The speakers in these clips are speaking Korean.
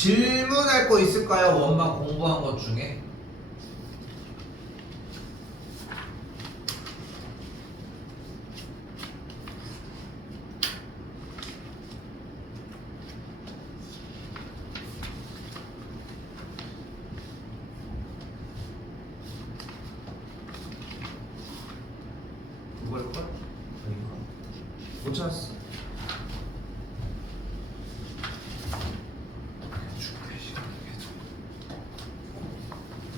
질문할 거 있을까요? 원만 공부한 것 중에? 그걸걸? 아닌가? 못 찾았어.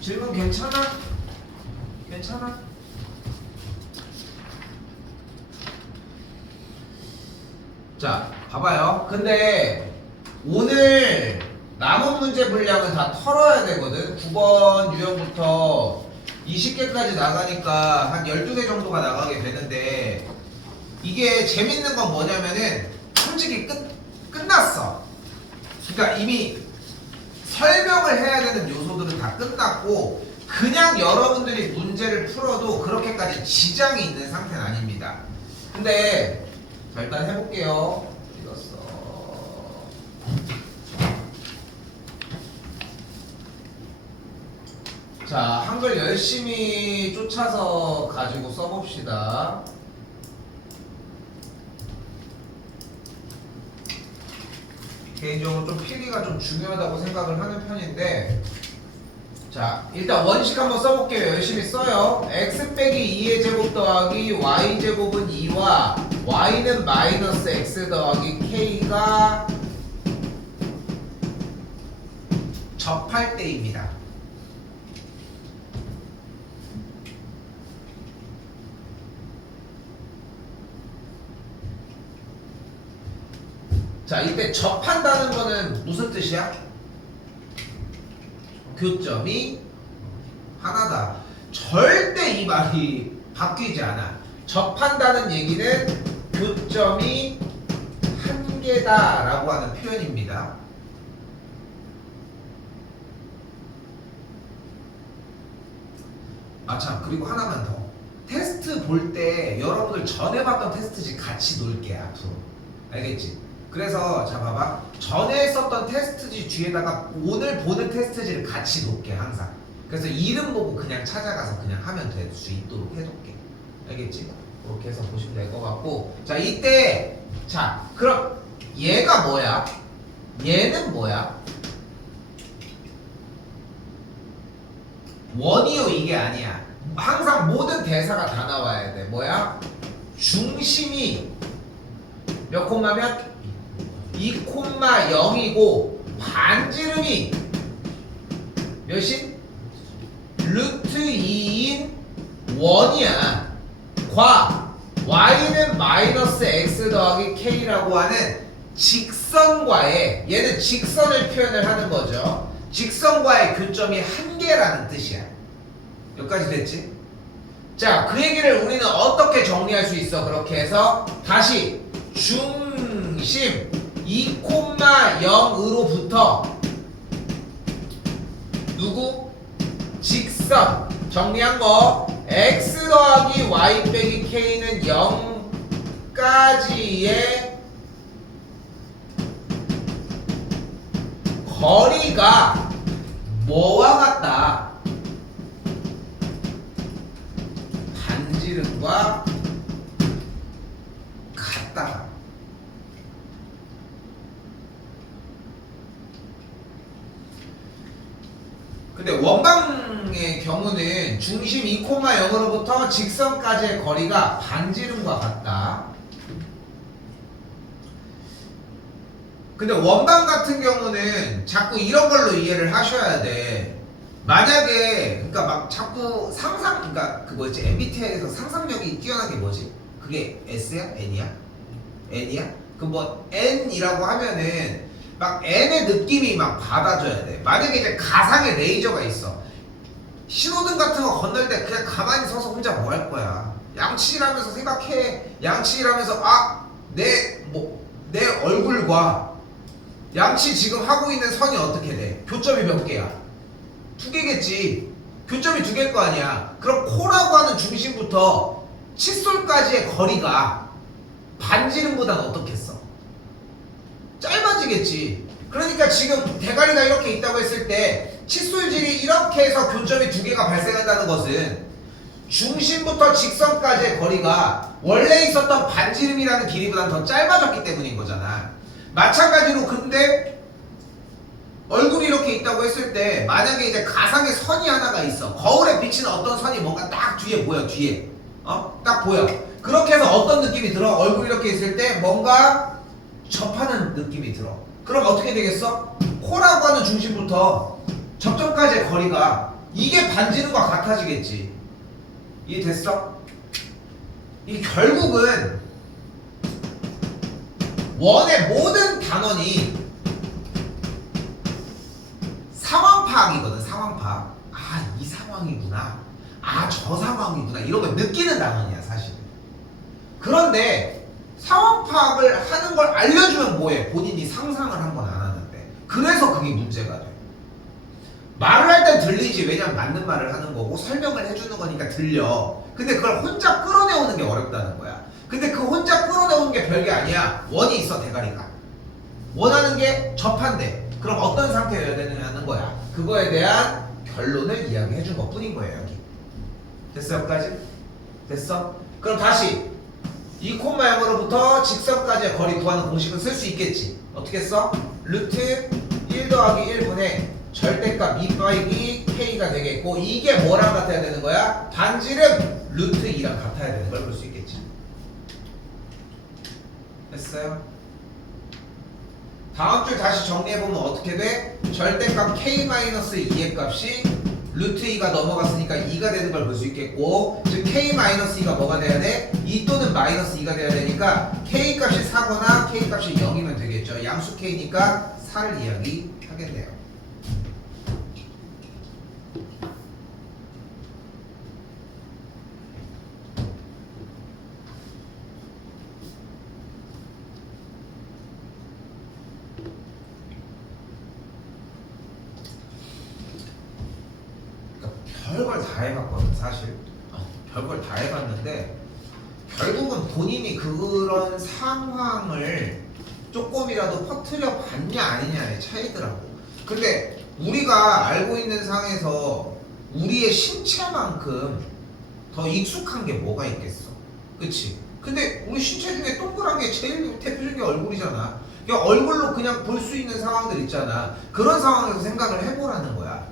질문 괜찮아? 괜찮아? 자, 봐봐요. 근데 오늘 남은 문제 분량은 다 털어야 되거든. 9번 유형부터 20개까지 나가니까 한 12개 정도가 나가게 되는데 이게 재밌는 건 뭐냐면은 솔직히 끝났어. 그러니까 이미 설명을 해야 되는 요소들은 다 끝났고 그냥 여러분들이 문제를 풀어도 그렇게까지 지장이 있는 상태는 아닙니다. 근데 자, 일단 해볼게요. 읽었어. 자, 한글 열심히 쫓아서 가지고 써봅시다. 개인적으로 좀 필기가 좀 중요하다고 생각을 하는 편인데 자, 일단 원식 한번 써볼게요. 열심히 써요. x 빼기 2의 제곱 더하기 y 제곱은 2와 y는 마이너스 x 더하기 k가 접할 때입니다. 자, 이때 접한다는 거는 무슨 뜻이야? 교점이 하나다. 절대 이 말이 바뀌지 않아. 접한다는 얘기는 교점이 한 개다 라고 하는 표현입니다. 아, 참, 그리고 하나만 더. 테스트 볼 때 여러분들 전에 봤던 테스트지 같이 놀게 앞으로. 알겠지? 그래서 자 봐봐, 전에 썼던 테스트지 뒤에다가 오늘 보는 테스트지를 같이 놓게 항상. 그래서 이름 보고 그냥 찾아가서 그냥 하면 될 수 있도록 해둘게. 알겠지? 그렇게 해서 보시면 될 것 같고, 자 이때 자 그럼 얘가 뭐야? 얘는 뭐야? 원이요 이게 아니야. 항상 모든 대사가 다 나와야 돼. 뭐야? 중심이 몇 콤마면? 2,0이고 반지름이 몇인? 루트 2인 원이야. 과 y는 마이너스 x 더하기 k라고 하는 직선과의, 얘는 직선을 표현을 하는 거죠. 직선과의 교점이 한 개라는 뜻이야. 여기까지 됐지? 자, 그 얘기를 우리는 어떻게 정리할 수 있어? 그렇게 해서 다시 중심 2,0으로부터 누구? 직선 정리한 거 x 더하기 y 빼기 k는 0까지의 거리가 뭐와 같다? 반지름과 같다. 근데 원방의 경우는 중심 2,0으로부터 직선까지의 거리가 반지름과 같다. 근데 원방 같은 경우는 자꾸 이런 걸로 이해를 하셔야 돼. 만약에 그러니까 막 자꾸 그러니까 그 뭐지, MBTI에서 상상력이 뛰어난 게 뭐지? 그게 S야? N이야? N이야? 그 뭐 N이라고 하면은 막 N의 느낌이 막 받아줘야 돼. 만약에 이제 가상의 레이저가 있어. 신호등 같은 거 건널 때 그냥 가만히 서서 혼자 뭐 할 거야? 양치질하면서 생각해. 양치질하면서 내 얼굴과 양치 지금 하고 있는 선이 어떻게 돼? 교점이 몇 개야? 2개겠지. 교점이 2개일 거 아니야. 그럼 코라고 하는 중심부터 칫솔까지의 거리가 반지름보다는 어떻겠어? 짧아지겠지. 그러니까 지금 대가리가 이렇게 있다고 했을 때 칫솔질이 이렇게 해서 교점이 두 개가 발생한다는 것은 중심부터 직선까지의 거리가 원래 있었던 반지름이라는 길이보다 더 짧아졌기 때문인 거잖아. 마찬가지로 근데 얼굴이 이렇게 있다고 했을 때 만약에 이제 가상의 선이 하나가 있어. 거울에 비치는 어떤 선이 뭔가 딱 뒤에 보여. 뒤에 딱 보여. 그렇게 해서 어떤 느낌이 들어? 얼굴이 이렇게 있을 때 뭔가 접하는 느낌이 들어. 그럼 어떻게 되겠어? 코라고 하는 중심부터 접점까지의 거리가 이게 반지름과 같아지겠지. 이해됐어? 이 결국은 원의 모든 단원이 상황 파악이거든. 상황 파악. 아, 이 상황이구나. 아, 저 상황이구나. 이런 걸 느끼는 단원이야 사실. 그런데 상황 파악을 하는 걸 알려주면 뭐해? 본인이 상상을 한 건 안 하는데. 그래서 그게 문제가 돼. 말을 할 땐 들리지. 왜냐면 맞는 말을 하는 거고 설명을 해주는 거니까 들려. 근데 그걸 혼자 끌어내오는 게 어렵다는 거야. 근데 그 혼자 끌어내오는 게 별게 아니야. 원이 있어. 대가리가 원하는 게 접한대. 그럼 어떤 상태여야 되느냐는 거야. 그거에 대한 결론을 이야기해 준 것 뿐인 거예요. 여기 됐어? 여기까지? 됐어? 그럼 다시 2,0부터 직선까지의 거리 구하는 공식은 쓸 수 있겠지. 어떻게 써? 루트 1 더하기 1분의 절대값 2파이기 K가 되겠고, 이게 뭐랑 같아야 되는 거야? 반지름 루트 2랑 같아야 되는 걸 볼 수 있겠지. 됐어요? 다음 줄 다시 정리해보면 어떻게 돼? 절대값 K-2의 값이 루트 2가 넘어갔으니까 2가 되는 걸 볼 수 있겠고, 즉 K-2가 뭐가 돼야 돼? 2 또는 마이너스 2가 돼야 되니까 K값이 4거나 K값이 0이면 되겠죠. 양수 K니까 4를 이야기하겠네요. 별걸 다 해봤거든 사실. 별걸 다 해봤는데 결국은 본인이 그런 상황을 조금이라도 퍼뜨려 봤냐 아니냐의 차이더라고. 근데 우리가 알고 있는 상에서 우리의 신체만큼 더 익숙한 게 뭐가 있겠어. 그치? 근데 우리 신체 중에 동그란 게 제일 대표적인 게 얼굴이잖아. 그러니까 얼굴로 그냥 볼 수 있는 상황들 있잖아. 그런 상황에서 생각을 해보라는 거야.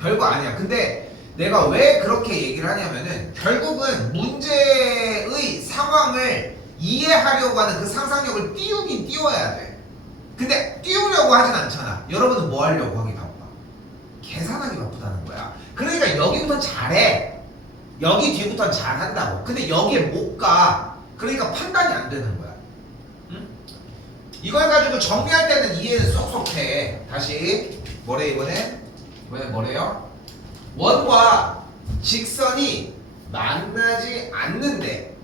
별거 아니야. 근데 내가 왜 그렇게 얘기를 하냐면은 결국은 문제의 상황을 이해하려고 하는 그 상상력을 띄우긴 띄워야 돼. 근데 띄우려고 하진 않잖아. 여러분은 뭐 하려고 하기 바빠? 계산하기 바쁘다는 거야. 그러니까 여기부터 잘해. 여기 뒤부터 잘한다고. 근데 여기에 못 가. 그러니까 판단이 안 되는 거야. 응? 이걸 가지고 정리할 때는 이해는 쏙쏙 해. 다시 뭐래 이번에? 뭐래요? 원과 직선이 만나지 않는데,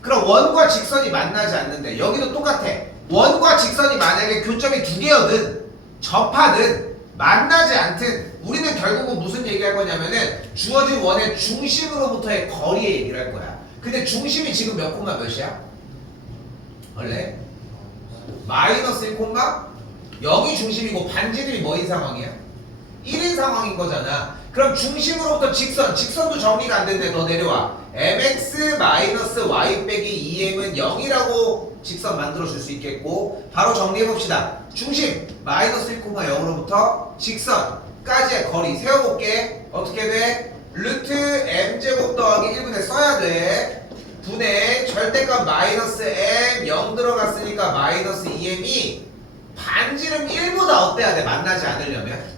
그럼 원과 직선이 만나지 않는데 여기도 똑같아. 원과 직선이 만약에 교점이 두 개여든 접하든 만나지 않든 우리는 결국은 무슨 얘기할 거냐면은 주어진 원의 중심으로부터의 거리의 얘기를 할 거야. 근데 중심이 지금 몇 콤마 몇이야? 원래 마이너스 1 콤마? 여기 중심이고 반지름이 뭐인 상황이야? 1인 상황인 거잖아. 그럼 중심으로부터 직선도 정리가 안 된대. 너 내려와. mx-y 빼기 2m은 0이라고 직선 만들어줄 수 있겠고, 바로 정리해봅시다. 중심 마이너스 1,0부터 직선까지의 거리 세워볼게. 어떻게 돼? 루트 m제곱 더하기 1분의 써야 돼. 분의 절대값 마이너스 m 0 들어갔으니까 마이너스 2m이 반지름 1보다 어때야 돼? 만나지 않으려면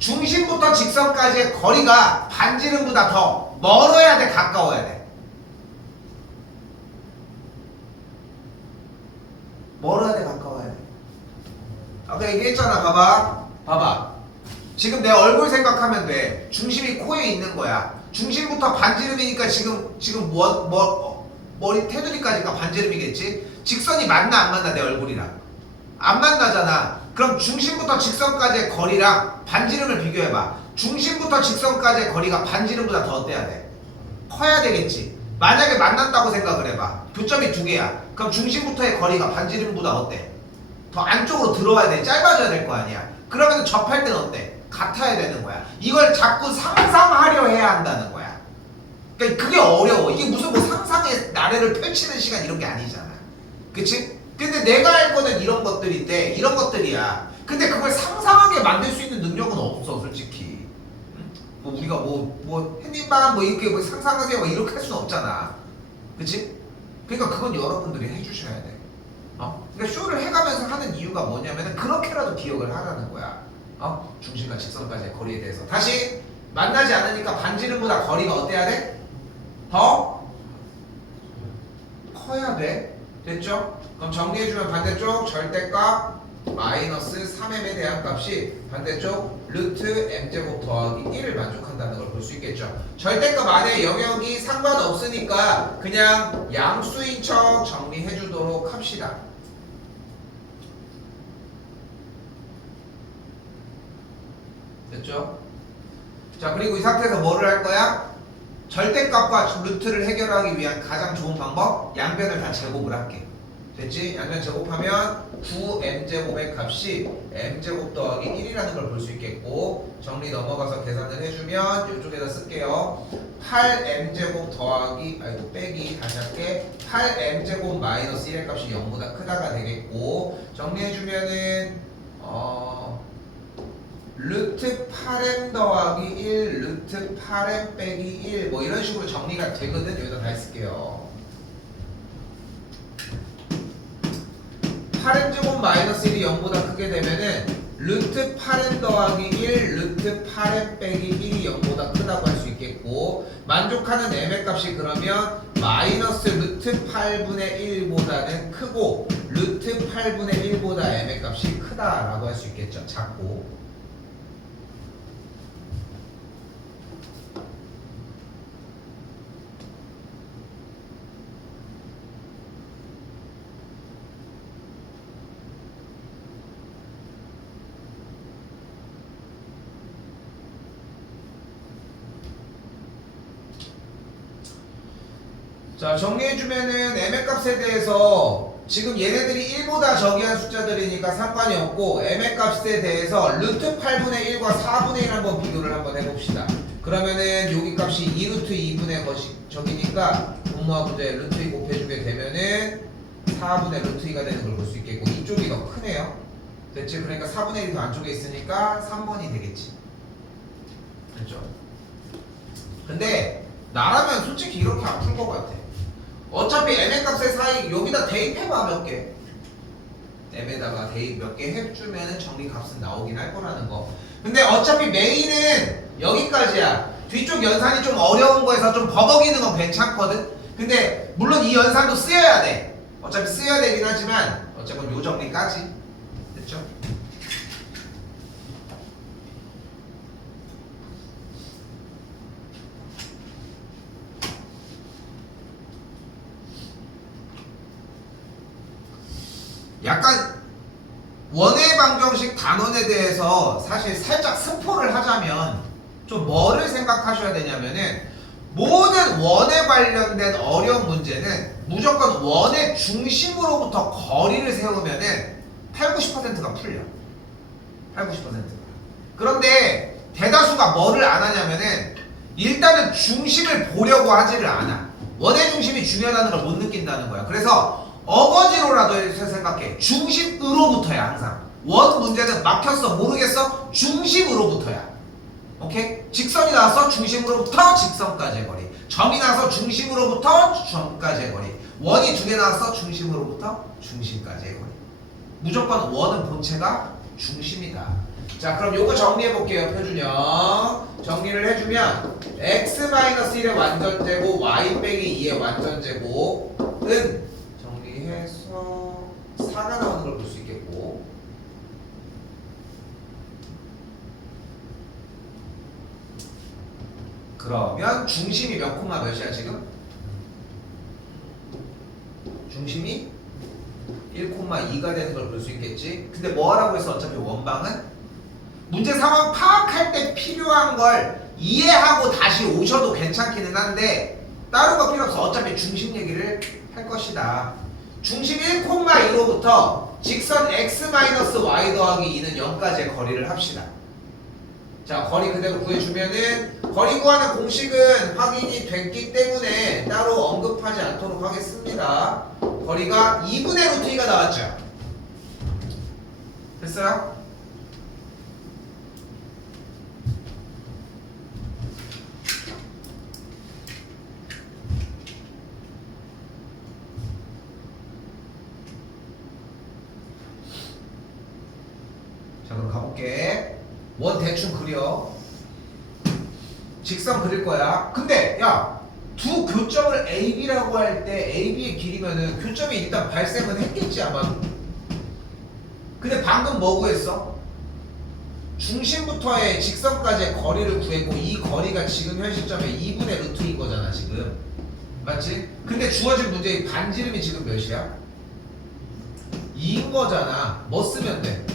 중심부터 직선까지의 거리가 반지름보다 더 멀어야 돼? 가까워야 돼? 멀어야 돼? 가까워야 돼? 아까 얘기했잖아. 봐봐. 지금 내 얼굴 생각하면 돼. 중심이 코에 있는 거야. 중심부터 반지름이니까 지금 머리 테두리까지가 반지름이겠지? 직선이 맞나 안 맞나? 내 얼굴이랑 안 만나잖아. 그럼 중심부터 직선까지의 거리랑 반지름을 비교해봐. 중심부터 직선까지의 거리가 반지름보다 더 어때야 돼? 커야 되겠지. 만약에 만난다고 생각을 해봐. 교점이 두 개야. 그럼 중심부터의 거리가 반지름보다 어때? 더 안쪽으로 들어와야 돼. 짧아져야 될 거 아니야. 그러면 접할 땐 어때? 같아야 되는 거야. 이걸 자꾸 상상하려 해야 한다는 거야. 그러니까 그게 어려워. 이게 무슨 뭐 상상의 나래를 펼치는 시간 이런 게 아니잖아. 그치? 근데 내가 할 거는 이런 것들인데 이런 것들이야. 근데 그걸 상상하게 만들 수 있는 능력은 없어 솔직히. 뭐 우리가 뭐 햇님만 뭐 이렇게 뭐 상상하세요 뭐 이렇게 할 수는 없잖아. 그치? 그러니까 그건 여러분들이 해주셔야 돼. 그러니까 쇼를 해가면서 하는 이유가 뭐냐면은 그렇게라도 기억을 하라는 거야. 중심과 직선까지의 거리에 대해서. 다시 만나지 않으니까 반지름보다 거리가 어때야 돼? 더 커야 돼. 됐죠? 그럼 정리해주면 반대쪽 절대값 마이너스 3m에 대한 값이 반대쪽 루트 m제곱 더하기 1을 만족한다는 걸 볼 수 있겠죠. 절대값 안에 영역이 상관없으니까 그냥 양수인 척 정리해주도록 합시다. 됐죠? 자, 그리고 이 상태에서 뭐를 할 거야? 절대값과 루트를 해결하기 위한 가장 좋은 방법, 양변을 다 제곱을 할게. 됐지? 양변 제곱하면 9m제곱의 값이 m제곱 더하기 1이라는 걸 볼 수 있겠고, 정리 넘어가서 계산을 해주면 이쪽에다 쓸게요. 8m제곱 더하기 빼기 다시 할게. 8m제곱 마이너스 1의 값이 0보다 크다가 되겠고, 정리해주면은 루트 8m 더하기 1 루트 8m 빼기 1 뭐 이런 식으로 정리가 되거든. 여기다 다 쓸게요. 8m제곱 마이너스 1이 0보다 크게 되면은 루트 8m 더하기 1 루트 8m 빼기 1이 0보다 크다고 할 수 있겠고, 만족하는 m의 값이 그러면 마이너스 루트 8분의 1보다는 크고 루트 8분의 1보다 m의 값이 크다라고 할 수 있겠죠. 작고. 자, 정리해주면은 m의 값에 대해서 지금 얘네들이 1보다 저기한 숫자들이니까 상관이 없고, m의 값에 대해서 루트 8분의 1과 4분의 1 한번 비교를 한번 해봅시다. 그러면은 여기 값이 2루트 2분의 저기니까 분모하고 이제 루트 2 곱해주게 되면은 4분의 루트 2가 되는 걸 볼 수 있겠고, 이쪽이 더 크네요. 됐지? 그러니까 4분의 1이 더 안쪽에 있으니까 3번이 되겠지. 됐죠? 근데 나라면 솔직히 이렇게 안 풀 것 같아. 어차피 m의 값의 사이 여기다 대입해봐 몇 개. m에다가 대입 몇 개 해주면은 정리값은 나오긴 할 거라는 거. 근데 어차피 메인은 여기까지야. 뒤쪽 연산이 좀 어려운 거에서 좀 버벅이는 건 괜찮거든. 근데 물론 이 연산도 쓰여야 돼. 어차피 쓰여야 되긴 하지만 어차피 요 정리까지. 됐죠? 약간 원의 방정식 단원에 대해서 사실 살짝 스포를 하자면 좀 뭐를 생각하셔야 되냐면은, 모든 원에 관련된 어려운 문제는 무조건 원의 중심으로부터 거리를 세우면은 8, 90%가 풀려. 8, 90%가. 그런데 대다수가 뭐를 안 하냐면은 일단은 중심을 보려고 하지를 않아. 원의 중심이 중요하다는 걸 못 느낀다는 거야. 그래서 어거지로라도 해서 생각해. 중심으로부터야 항상. 원 문제는 막혔어 모르겠어? 중심으로부터야. 오케이? 직선이 나와서 중심으로부터 직선까지의 거리, 점이 나와서 중심으로부터 점까지의 거리, 원이 두 개 나와서 중심으로부터 중심까지의 거리. 무조건 원은 본체가 중심이다. 자, 그럼 요거 정리해 볼게요. 표준형 정리를 해주면 x-1의 완전제곱 y 빼기 2의 완전제곱은 정리해서 4가 나오는 걸 볼 수 있겠고, 그러면 중심이 몇 콤마 몇이야 지금? 중심이 1,2가 되는 걸 볼 수 있겠지. 근데 뭐 하라고 해서 어차피 원방은 문제 상황 파악할 때 필요한 걸 이해하고 다시 오셔도 괜찮기는 한데 다른 거 필요 없어. 어차피 중심 얘기를 할 것이다. 중심 1,2로부터 직선 x-y 더하기 2는 0까지의 거리를 합시다. 자, 거리 그대로 구해주면은 거리 구하는 공식은 확인이 됐기 때문에 따로 언급하지 않도록 하겠습니다. 거리가 2분의 루트 2가 나왔죠. 됐어요? 자, 그럼 가볼게. 원 대충 그려. 직선 그릴 거야. 근데 야, 두 교점을 AB라고 할 때 AB의 길이면은 교점이 일단 발생은 했겠지 아마도. 근데 방금 뭐 구했어? 중심부터의 직선까지의 거리를 구했고 이 거리가 지금 현 시점에 2분의 루트인 거잖아 지금. 맞지? 근데 주어진 문제의 반지름이 지금 몇이야? 2인 거잖아. 뭐 쓰면 돼?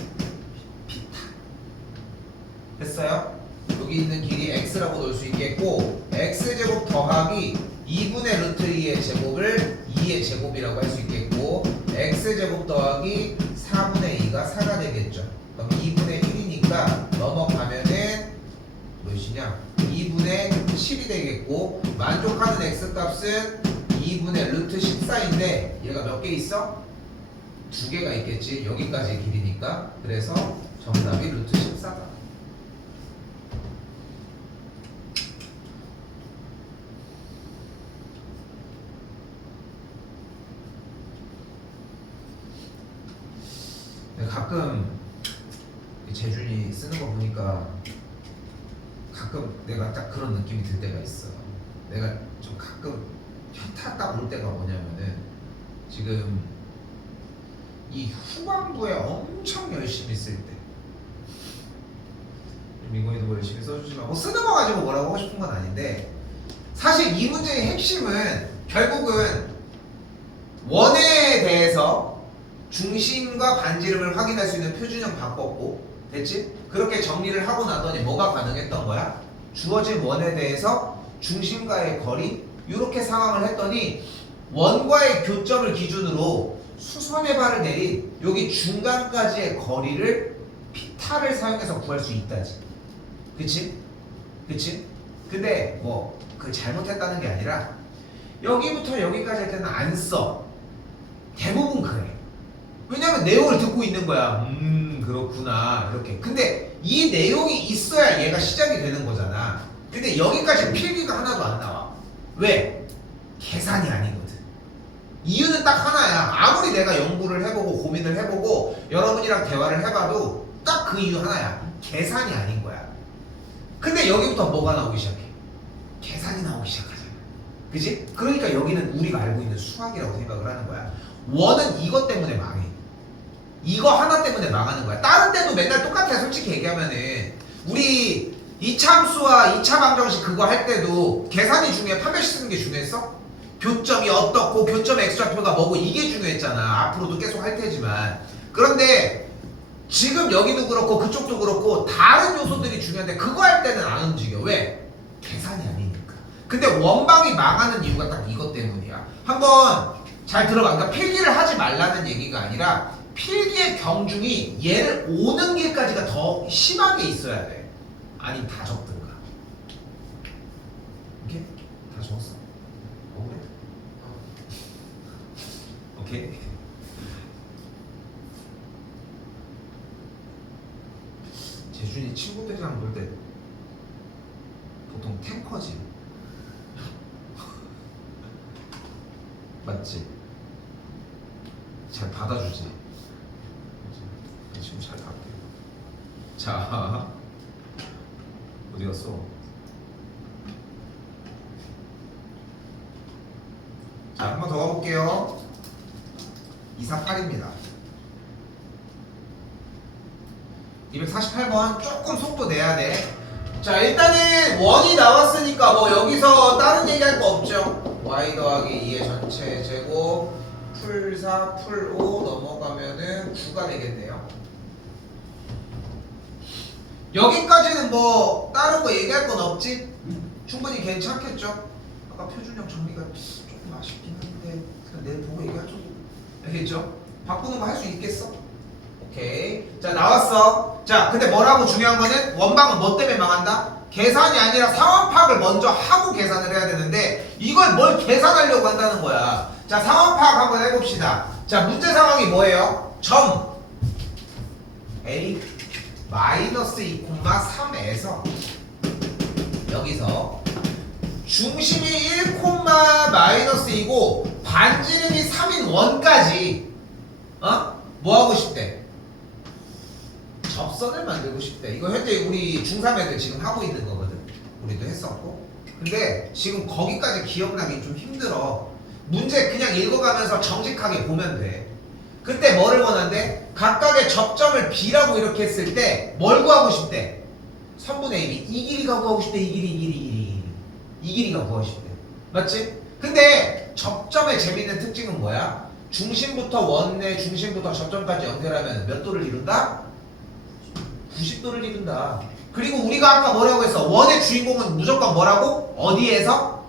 됐어요? 여기 있는 길이 x라고 넣을 수 있겠고 x제곱 더하기 2분의 루트 2의 제곱을 2의 제곱이라고 할 수 있겠고 x제곱 더하기 4분의 2가 4가 되겠죠. 그럼 2분의 1이니까 넘어가면은 몇이냐? 2분의 7이 되겠고 만족하는 x값은 2분의 루트 14인데 얘가 몇 개 있어? 두 개가 있겠지. 여기까지의 길이니까. 그래서 정답이 루트 14다. 가끔 재준이 쓰는 거 보니까 가끔 내가 딱 그런 느낌이 들 때가 있어. 내가 좀 가끔 현타 딱 올 때가 뭐냐면은 지금 이 후반부에 엄청 열심히 쓸 때 민건이도 뭐 열심히 써주지만 뭐 쓰는 거 가지고 뭐라고 하고 싶은 건 아닌데 사실 이 문제의 핵심은 결국은 원에 대해서 중심과 반지름을 확인할 수 있는 표준형 바꿨고 됐지? 그렇게 정리를 하고 나더니 뭐가 가능했던 거야? 주어진 원에 대해서 중심과의 거리 이렇게 상황을 했더니 원과의 교점을 기준으로 수선의 발을 내린 여기 중간까지의 거리를 피타를 사용해서 구할 수 있다지. 그치? 그치? 근데 뭐 그 잘못했다는 게 아니라 여기부터 여기까지 할 때는 안 써. 대부분 그래. 왜냐면 내용을 듣고 있는 거야. 그렇구나 이렇게. 근데 이 내용이 있어야 얘가 시작이 되는 거잖아. 근데 여기까지 필기가 하나도 안 나와. 왜? 계산이 아니거든. 이유는 딱 하나야. 아무리 내가 연구를 해보고 고민을 해보고 여러분이랑 대화를 해봐도 딱 그 이유 하나야. 계산이 아닌 거야. 근데 여기부터 뭐가 나오기 시작해? 계산이 나오기 시작하잖아. 그치? 그러니까 여기는 우리가 알고 있는 수학이라고 생각을 하는 거야. 원은 이것 때문에 망해. 이거 하나 때문에 망하는 거야. 다른 데도 맨날 똑같아. 솔직히 얘기하면은 우리 이차함수와 이차방정식 그거 할 때도 계산이 중요해? 판별식 쓰는 게 중요했어? 교점이 어떻고 교점 x좌표가 뭐고 이게 중요했잖아. 앞으로도 계속 할 테지만. 그런데 지금 여기도 그렇고 그쪽도 그렇고 다른 요소들이 중요한데 그거 할 때는 안 움직여. 왜? 계산이 아니니까. 근데 원방이 망하는 이유가 딱 이것 때문이야. 한번 잘 들어봐. 그러니까 필기를 하지 말라는 얘기가 아니라 필기의 경중이 얘를 오는 길까지가 더 심하게 있어야 돼. 아니면 다 적든가. 오케이? 다 적었어? 그래? 오케이? 재준이 친구들이랑 놀 때 보통 탱커지. 맞지? 잘 받아주지. 지금 잘 받게. 자, 어디 갔어? 자, 한 번 더 가볼게요. 248입니다. 248번 조금 속도 내야 돼. 자, 일단은 원이 나왔으니까 뭐 여기서 다른 얘기할 거 없죠. y 더하기 2의 전체 제곱 풀 4, 풀 5 넘어가면은 9가 되겠네요. 여기까지는 뭐 다른 거 얘기할 건 없지? 충분히 괜찮겠죠? 아까 표준형 정리가 조금 아쉽긴 한데 그냥 내일 보고 얘기하죠. 되겠죠? 바꾸는 거 할 수 있겠어? 오케이. 자, 나왔어. 자, 근데 뭐라고 중요한 거는 원방은 뭐 때문에 망한다? 계산이 아니라 상황 파악을 먼저 하고 계산을 해야 되는데 이걸 뭘 계산하려고 한다는 거야. 자, 상황 파악 한번 해봅시다. 자, 문제 상황이 뭐예요? 점 A 마이너스 2,3에서 여기서 중심이 1, 마이너스 2고 반지름이 3인 원까지 뭐 하고 싶대? 접선을 만들고 싶대. 이거 현재 우리 중3 애들 지금 하고 있는 거거든. 우리도 했었고. 근데 지금 거기까지 기억나기 좀 힘들어. 문제 그냥 읽어가면서 정직하게 보면 돼. 그때 뭐를 원한대? 각각의 접점을 B라고 이렇게 했을 때 뭘 구하고 싶대? 3분의 1이 이 길이가 구하고 싶대. 이 길이가 구하고 싶대. 맞지? 근데 접점의 재밌는 특징은 뭐야? 중심부터 원내 중심부터 접점까지 연결하면 몇 도를 이룬다? 90도를 이룬다. 그리고 우리가 아까 뭐라고 했어? 원의 주인공은 무조건 뭐라고? 어디에서?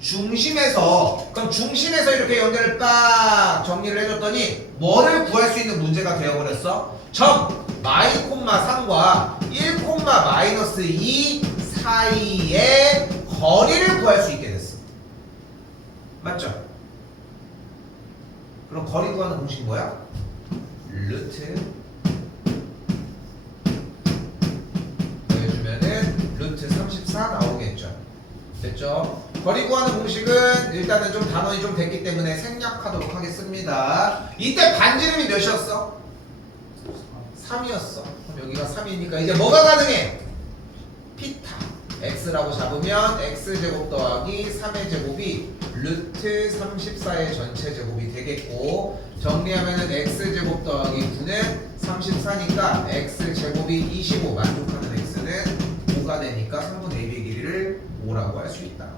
중심에서. 그럼 중심에서 이렇게 연결을 빡 정리를 해줬더니 뭐를 구할 수 있는 문제가 되어버렸어? 점 마이 콤마 3과 1 콤마 마이너스 2 사이의 거리를 구할 수 있게 됐어. 맞죠? 그럼 거리 구하는 공식이 뭐야? 루트 더해주면은 루트 34 나오겠죠. 됐죠? 거리 구하는 공식은 일단은 좀 단원이 좀 됐기 때문에 생략하도록 하겠습니다. 이때 반지름이 몇이었어? 3이었어. 그럼 여기가 3이니까 이제 뭐가 가능해? 피타 x라고 잡으면 x제곱 더하기 3의 제곱이 루트 34의 전체 제곱이 되겠고 정리하면은 x제곱 더하기 9는 34니까 x제곱이 25 만족하는 x는 5가 되니까 3분의 1의 길이를 5라고 할 수 있다.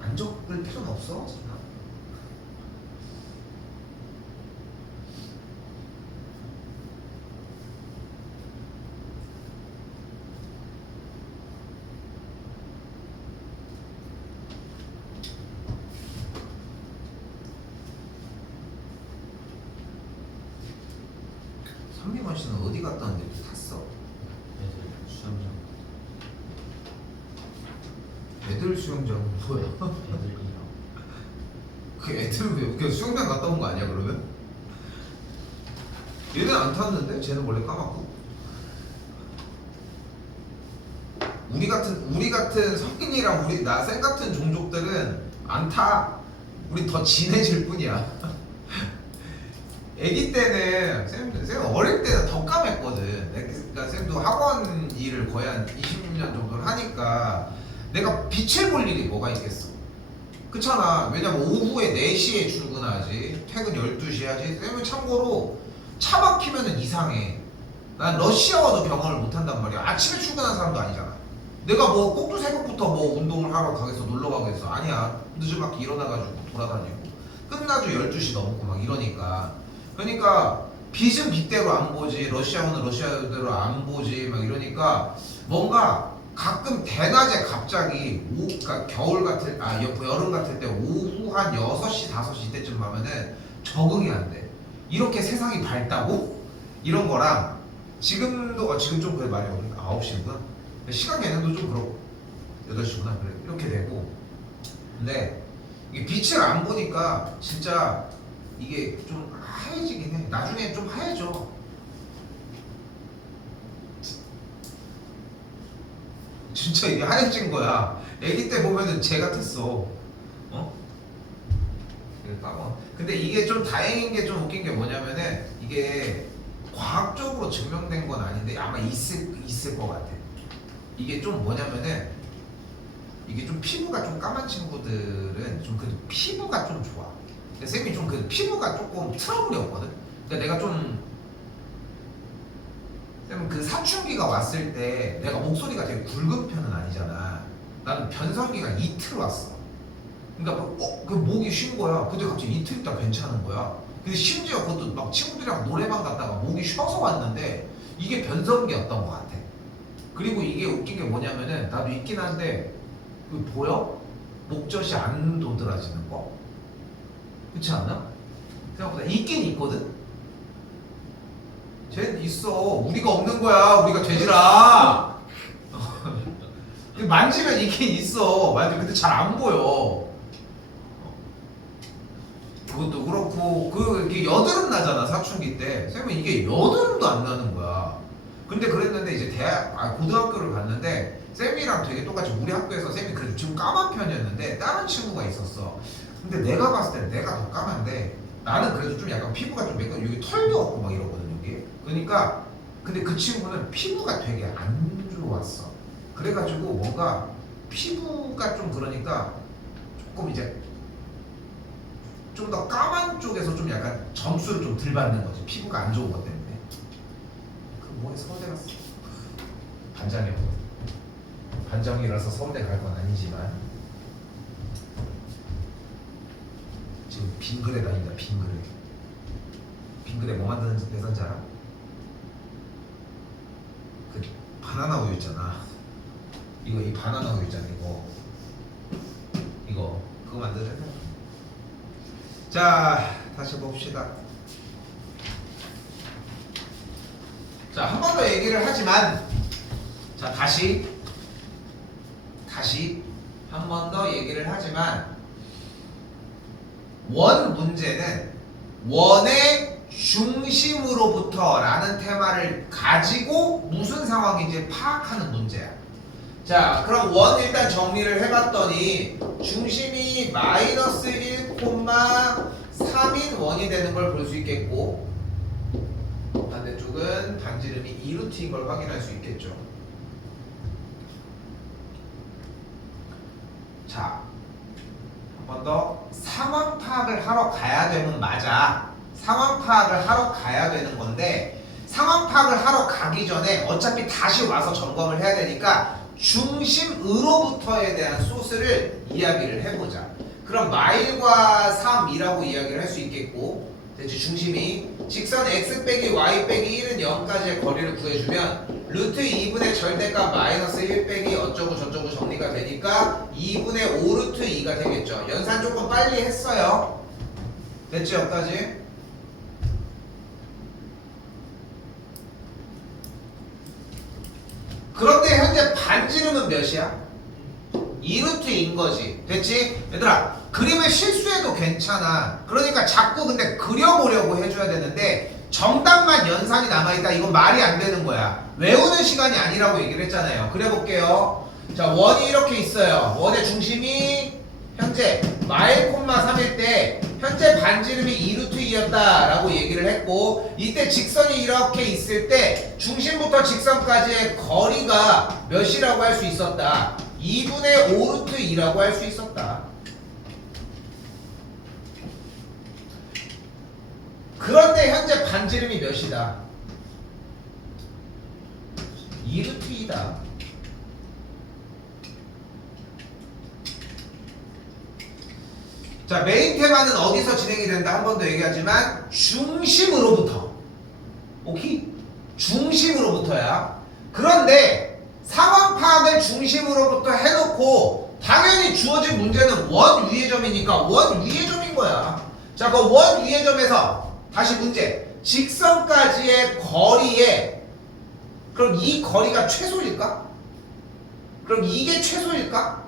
안 적을 필요는 없어. 선미관 씨는 어디 갔다 왔는데 탔어? 애들 수영장은 뭐야? 그 애들은 왜 그냥 수영장 갔다 온 거 아니야 그러면? 얘는 안 탔는데? 쟤는 원래 까맣고. 우리 같은 성인이랑 쌤 같은 종족들은 안 타. 우리 더 진해질 뿐이야. 애기 때는 쌤 어릴 때는 더 까맸거든. 그러니까 쌤도 학원 일을 거의 한 20년 정도를 하니까 내가 빛을 볼 일이 뭐가 있겠어. 그렇잖아. 왜냐면 오후에 4시에 출근하지, 퇴근 12시에 하지. 쌤은 참고로 차 막히면은 이상해. 난 러시아워도 경험을 못한단 말이야. 아침에 출근한 사람도 아니잖아. 내가 뭐 꼭두 새벽부터 뭐 운동을 하러 가겠어, 놀러 가겠어. 아니야. 늦지막히 일어나가지고 돌아다니고 끝나도 12시 넘고 막 이러니까. 그러니까 빛은 빛대로 안 보지, 러시아어는 러시아대로 안 보지 막 이러니까 뭔가 가끔 대낮에 갑자기 그러니까 겨울 같을 여름 같을 때 오후 한 6시 5시 때쯤 가면은 적응이 안 돼. 이렇게 세상이 밝다고? 이런 거랑 지금도 지금 좀 그래 많이 오는 9시구나. 시간 개념도 좀 그렇고 8시구나. 그래. 이렇게 되고. 근데 이게 빛을 안 보니까 진짜 이게 좀 하얘지긴 해. 나중에 좀 하얘져. 진짜 이게 하얘진 거야. 애기 때 보면은 쟤 같았어. 어? 근데 이게 좀 다행인 게 좀 웃긴 게 뭐냐면은 이게 과학적으로 증명된 건 아닌데 아마 있을 것 같아. 이게 좀 뭐냐면은 이게 좀 피부가 좀 까만 친구들은 좀 그 피부가 좀 좋아. 근데 쌤이 좀 그 피부가 조금 트러블이 없거든. 근데 내가 좀 쌤은 그 사춘기가 왔을 때 내가 목소리가 되게 굵은 편은 아니잖아. 나는 변성기가 이틀 왔어. 그러니까 그 목이 쉰 거야. 근데 갑자기 이틀 있다 괜찮은 거야. 근데 심지어 그것도 막 친구들이랑 노래방 갔다가 목이 쉬어서 왔는데 이게 변성기였던 것 같아. 그리고 이게 웃긴 게 뭐냐면은 나도 있긴 한데 그 보여? 목젖이 안 도드라지는 거. 그렇지 않아? 생각보다 있긴 있거든. 쟤는 있어. 우리가 없는 거야. 우리가 돼지라. 만지면 있긴 있어. 만지면 근데 잘 안 보여. 그것도 그렇고 이게 여드름 나잖아 사춘기 때. 쌤은 이게 여드름도 안 나는 거야. 근데 그랬는데 이제 고등학교를 갔는데 쌤이랑 되게 똑같이 우리 학교에서 쌤이 그래도 좀 까만 편이었는데 다른 친구가 있었어. 근데 내가 봤을 때 내가 더 까만데 나는 그래도 좀 약간 피부가 좀 매끈 여기 털도 없고 막 이러거든 여기. 그러니까 근데 그 친구는 피부가 되게 안 좋았어. 그래가지고 뭔가 피부가 좀 그러니까 조금 이제 좀 더 까만 쪽에서 좀 약간 점수를 좀 덜 받는 거지. 피부가 안 좋은 것 때문에. 그 뭐에 서울대 갔어. 반장이었거든. 반장이라서 서울대 갈 건 아니지만 지금 빙그레 다닌다. 빙그레. 빙그레 뭐 만드는 회사인지 알아? 그 바나나 우유 있잖아. 이 바나나 우유 있잖아. 이거 그거 만드는 회사. 자, 다시 봅시다. 자, 한 번 더 얘기를 하지만, 자, 다시 한 번 더 얘기를 하지만, 원 문제는 원의 중심으로부터 라는 테마를 가지고 무슨 상황인지 파악하는 문제야. 자, 그럼 원 일단 정리를 해봤더니 중심이 마이너스 1,3인 원이 되는 걸 볼 수 있겠고 반대쪽은 반지름이 2루트인 걸 확인할 수 있겠죠. 자, 한 번 더 상황 파악을 하러 가야 되면 맞아. 상황 파악을 하러 가야 되는 건데 상황 파악을 하러 가기 전에 어차피 다시 와서 점검을 해야 되니까 중심으로부터에 대한 소스를 이야기를 해보자. 그럼 마일과 3이라고 이야기를 할 수 있겠고 대체 중심이 직선 x 빼기 y 빼기 1은 0까지의 거리를 구해주면 루트 2분의 절대값 마이너스 1 빼기 어쩌고 저쩌고 정리가 되니까 2분의 5 루트 2가 되겠죠. 연산 조금 빨리 했어요. 됐죠 여기까지? 그런데 현재 반지름은 몇이야? 2루트인 거지. 됐지? 얘들아 그림을 실수해도 괜찮아. 그러니까 자꾸 근데 그려보려고 해줘야 되는데 정답만 연산이 남아있다. 이건 말이 안 되는 거야. 외우는 시간이 아니라고 얘기를 했잖아요. 그려볼게요. 자, 원이 이렇게 있어요. 원의 중심이 현재 마일 콤마 3일 때 현재 반지름이 2루트 2였다 라고 얘기를 했고 이때 직선이 이렇게 있을 때 중심부터 직선까지의 거리가 몇이라고 할 수 있었다. 2분의 5 루트 2라고 할 수 있었다. 그런데 현재 반지름이 몇이다? 2 루트 2다. 자, 메인 테마는 어디서 진행이 된다? 한 번 더 얘기하지만 중심으로부터. 오케이? 중심으로부터야. 그런데 상황 파악을 중심으로부터 해놓고 당연히 주어진 문제는 원 위의 점이니까 원 위의 점인 거야. 자, 그 원 위의 점에서 다시 문제. 직선까지의 거리에 그럼 이 거리가 최소일까? 그럼 이게 최소일까?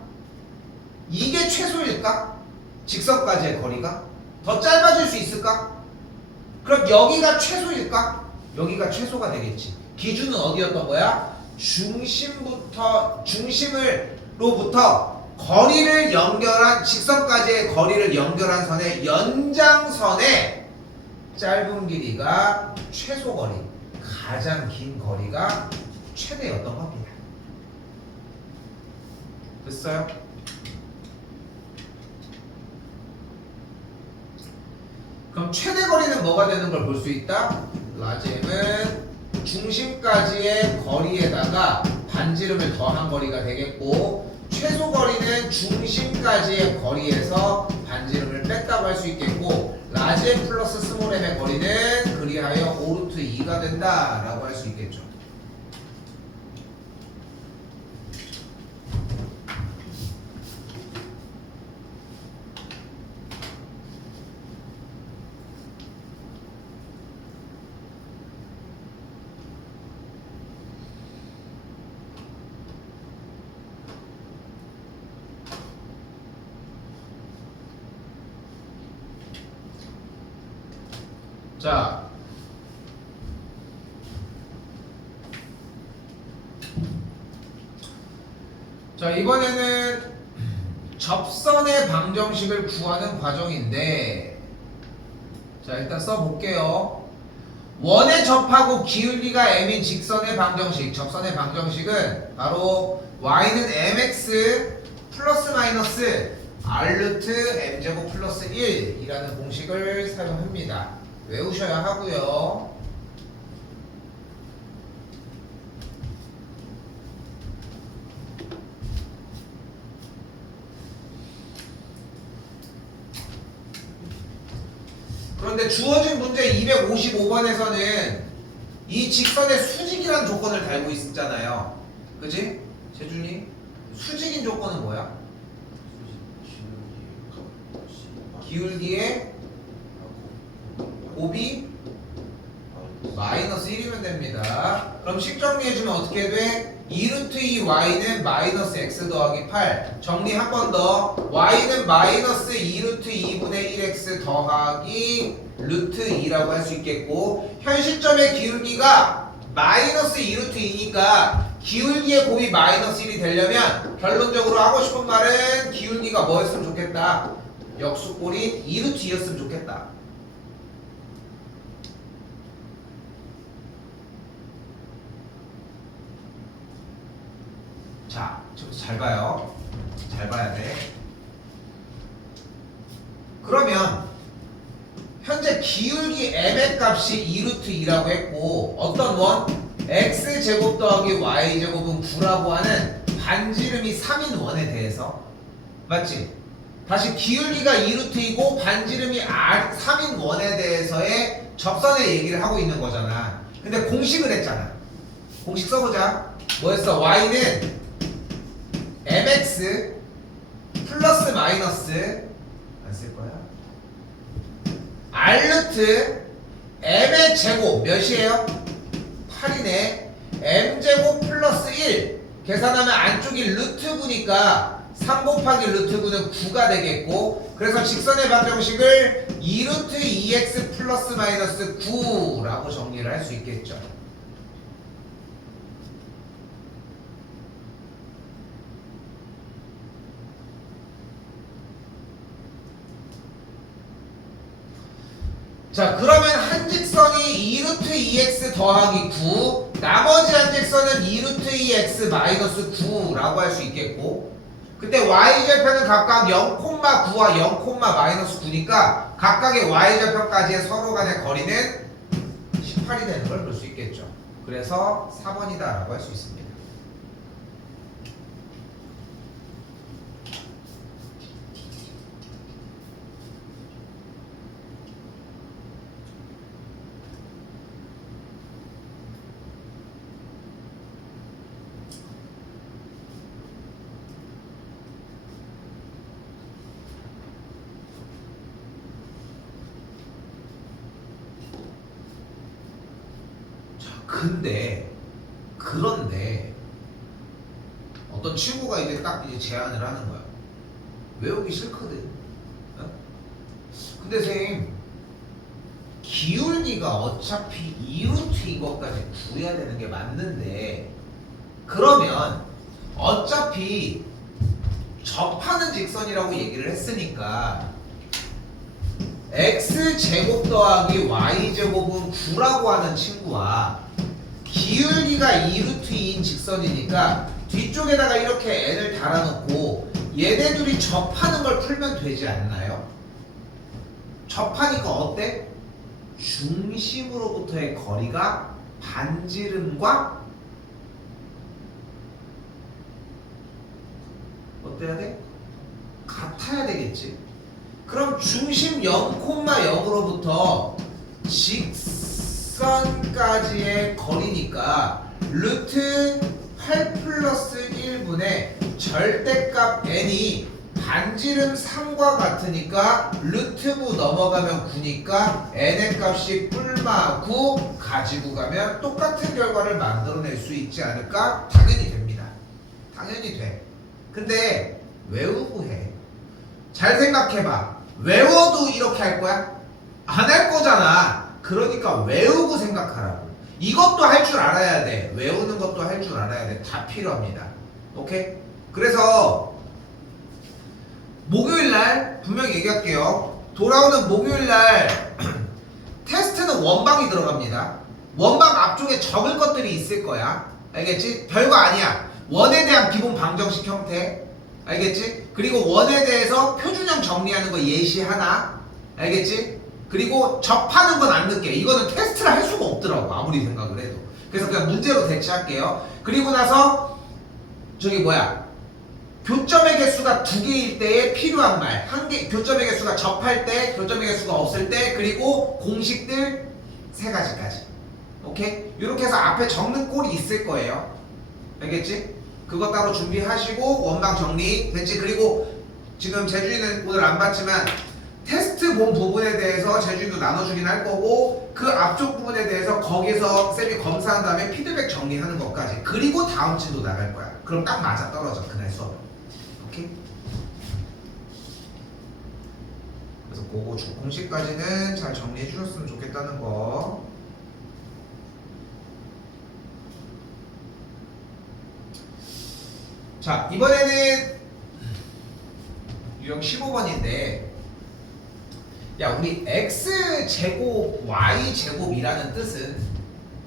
이게 최소일까? 직선까지의 거리가? 더 짧아질 수 있을까? 그럼 여기가 최소일까? 여기가 최소가 되겠지. 기준은 어디였던 거야? 중심으로부터 거리를 연결한 직선까지의 거리를 연결한 선의 연장선의 짧은 길이가 최소 거리, 가장 긴 거리가 최대였던 겁니다. 됐어요? 그럼 최대 거리는 뭐가 되는 걸 볼 수 있다? 라지엠은 중심까지의 거리에다가 반지름을 더한 거리가 되겠고 최소 거리는 중심까지의 거리에서 반지름을 뺐다고 할 수 있겠고 라지엠 플러스 스몰m의 거리는 그리하여 5루트 2가 된다라고 할 수 있겠죠. 자, 이번에는 접선의 방정식을 구하는 과정인데, 자 일단 써볼게요. 원에 접하고 기울기가 m인 직선의 방정식, 접선의 방정식은 바로 y는 mx 플러스 마이너스 r 루트 m제곱 플러스 1이라는 공식을 사용합니다. 외우셔야 하고요. 그런데 주어진 문제 255번에서는 이 직선의 수직이라는 조건을 달고 있잖아요. 그지? 재준이? 수직인 조건은 뭐야? 기울기의 곱이 마이너스 1이면 됩니다. 그럼 식 정리해주면 어떻게 돼? 2루트 2y는 마이너스 x 더하기 8. 정리 한 번 더. y는 마이너스 2루트 2분의 1x 더하기 루트 2라고 할 수 있겠고, 현 시점의 기울기가 마이너스 2루트 2니까 기울기의 곱이 마이너스 1이 되려면 결론적으로 하고 싶은 말은 기울기가 뭐였으면 좋겠다? 역수꼴이 2루트 2였으면 좋겠다. 자, 지금부터 잘 봐요. 잘 봐야 돼. 그러면 현재 기울기 m의 값이 2루트 2라고 했고, 어떤 원? x제곱 더하기 y제곱은 9라고 하는 반지름이 3인 원에 대해서, 맞지? 다시 기울기가 2루트 2고 반지름이 3인 원에 대해서의 접선의 얘기를 하고 있는 거잖아. 근데 공식을 했잖아. 공식 써보자. 뭐였어? y는 mx 플러스 마이너스 안 쓸 거야? r 루트 m의 제곱 몇이에요? 8이네. m제곱 플러스 1 계산하면 안쪽이 루트 9니까 3 곱하기 루트 9는 9가 되겠고, 그래서 직선의 방정식을 2루트 2x 플러스 마이너스 9라고 정리를 할 수 있겠죠. 자, 그러면 한 직선이 2루트 2x 더하기 9, 나머지 한 직선은 2루트 2x 마이너스 9라고 할 수 있겠고, 그때 y절편은 각각 0,9와 0, 마이너스 9니까 각각의 y절편까지의 서로 간의 거리는 18이 되는 걸 볼 수 있겠죠. 그래서 4번이다 라고 할 수 있습니다. 그런데 어떤 친구가 이제 딱 이제 제안을 하는 거야. 외우기 싫거든. 어? 근데 선생님, 기울기가 어차피 2루트 이것까지 구해야 되는 게 맞는데, 그러면 어차피 접하는 직선이라고 얘기를 했으니까 x제곱 더하기 y제곱은 9라고 하는 친구와 기울기가 2루트 2인 직선이니까 뒤쪽에다가 이렇게 n을 달아놓고 얘네 둘이 접하는 걸 풀면 되지 않나요? 접하니까 어때? 중심으로부터의 거리가 반지름과 어때야 돼? 같아야 되겠지. 그럼 중심 0,0으로부터 직선까지의 거리니까 루트 8 플러스 1분의 절대값 n이 반지름 3과 같으니까 루트 9 넘어가면 9니까 n의 값이 뿔마 9 가지고 가면 똑같은 결과를 만들어낼 수 있지 않을까? 당연히 됩니다. 당연히 돼. 근데 외우고 해. 잘 생각해봐. 외워도 이렇게 할 거야? 안 할 거잖아. 그 그러니까 외우고 생각하라고. 이것도 할 줄 알아야 돼. 외우는 것도 할 줄 알아야 돼. 다 필요합니다. 오케이? 그래서 목요일날 분명히 얘기할게요. 돌아오는 목요일날 테스트는 원방이 들어갑니다. 원방 앞쪽에 적을 것들이 있을 거야. 알겠지? 별거 아니야. 원에 대한 기본 방정식 형태. 알겠지? 그리고 원에 대해서 표준형 정리하는 거 예시 하나. 알겠지? 그리고 접하는 건 안 넣게. 이거는 테스트를 할 수가 없더라고. 아무리 생각을 해도. 그래서 그냥 문제로 대체할게요. 그리고 나서 저기 뭐야, 교점의 개수가 2개일 때에 필요한 말, 교점의 개수가 접할 때, 교점의 개수가 없을 때, 그리고 공식들 3가지까지. 오케이? 이렇게 해서 앞에 적는 꼴이 있을 거예요. 알겠지? 그거 따로 준비하시고 원방 정리 됐지? 그리고 지금 재준이는 오늘 안 봤지만 테스트 본 부분에 대해서 재준이도 나눠주긴 할 거고, 그 앞쪽 부분에 대해서 거기서 쌤이 검사한 다음에 피드백 정리하는 것까지. 그리고 다음 진도 나갈 거야. 그럼 딱 맞아 떨어져 그날 수업. 오케이? 그래서 그거 공식까지는 잘 정리해 주셨으면 좋겠다는 거. 자, 이번에는 유형 15번인데, 야, 우리 x제곱 y제곱이라는 뜻은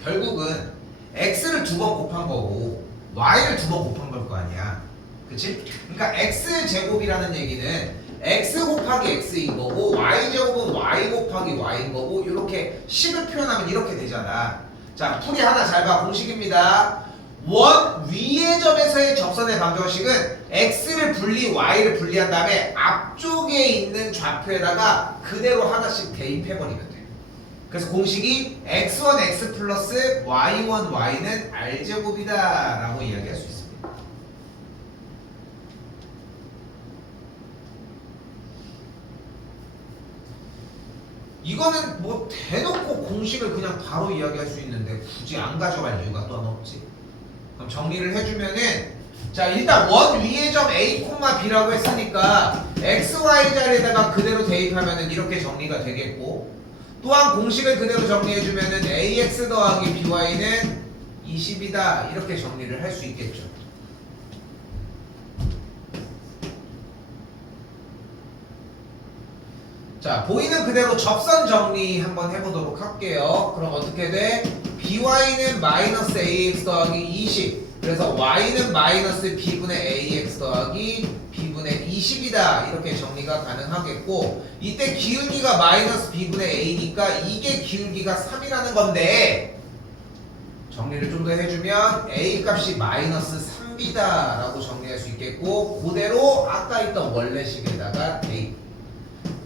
결국은 x를 2번 곱한 거고 y를 2번 곱한 걸 거 아니야. 그치? 그러니까 x제곱이라는 얘기는 x 곱하기 x인 거고, y제곱은 y 곱하기 y인 거고, 이렇게 식을 표현하면 이렇게 되잖아. 자, 풀이 하나 잘 봐. 공식입니다. 원 위의 점에서의 접선의 방정식은 x를 분리, y를 분리한 다음에 앞쪽에 있는 좌표에다가 그대로 하나씩 대입해버리면 돼. 그래서 공식이 x1 x 플러스 y1 y는 r제곱이다 라고 이야기할 수 있습니다. 이거는 뭐 대놓고 공식을 그냥 바로 이야기할 수 있는데 굳이 안 가져갈 이유가 또 하나 없지. 그럼 정리를 해주면은, 자, 일단 원 위의 점 a, b라고 했으니까 x, y 자리에다가 그대로 대입하면은 이렇게 정리가 되겠고, 또한 공식을 그대로 정리해주면은 ax 더하기 by는 20이다 이렇게 정리를 할 수 있겠죠. 자, 보이는 그대로 접선 정리 한번 해보도록 할게요. 그럼 어떻게 돼? by는 마이너스 ax 더하기 20. 그래서 y는 마이너스 b분의 ax 더하기 b분의 20이다. 이렇게 정리가 가능하겠고, 이때 기울기가 마이너스 b분의 a니까 이게 기울기가 3이라는 건데, 정리를 좀 더 해주면 a 값이 마이너스 3b다 라고 정리할 수 있겠고, 그대로 아까 있던 원래식에다가 대입.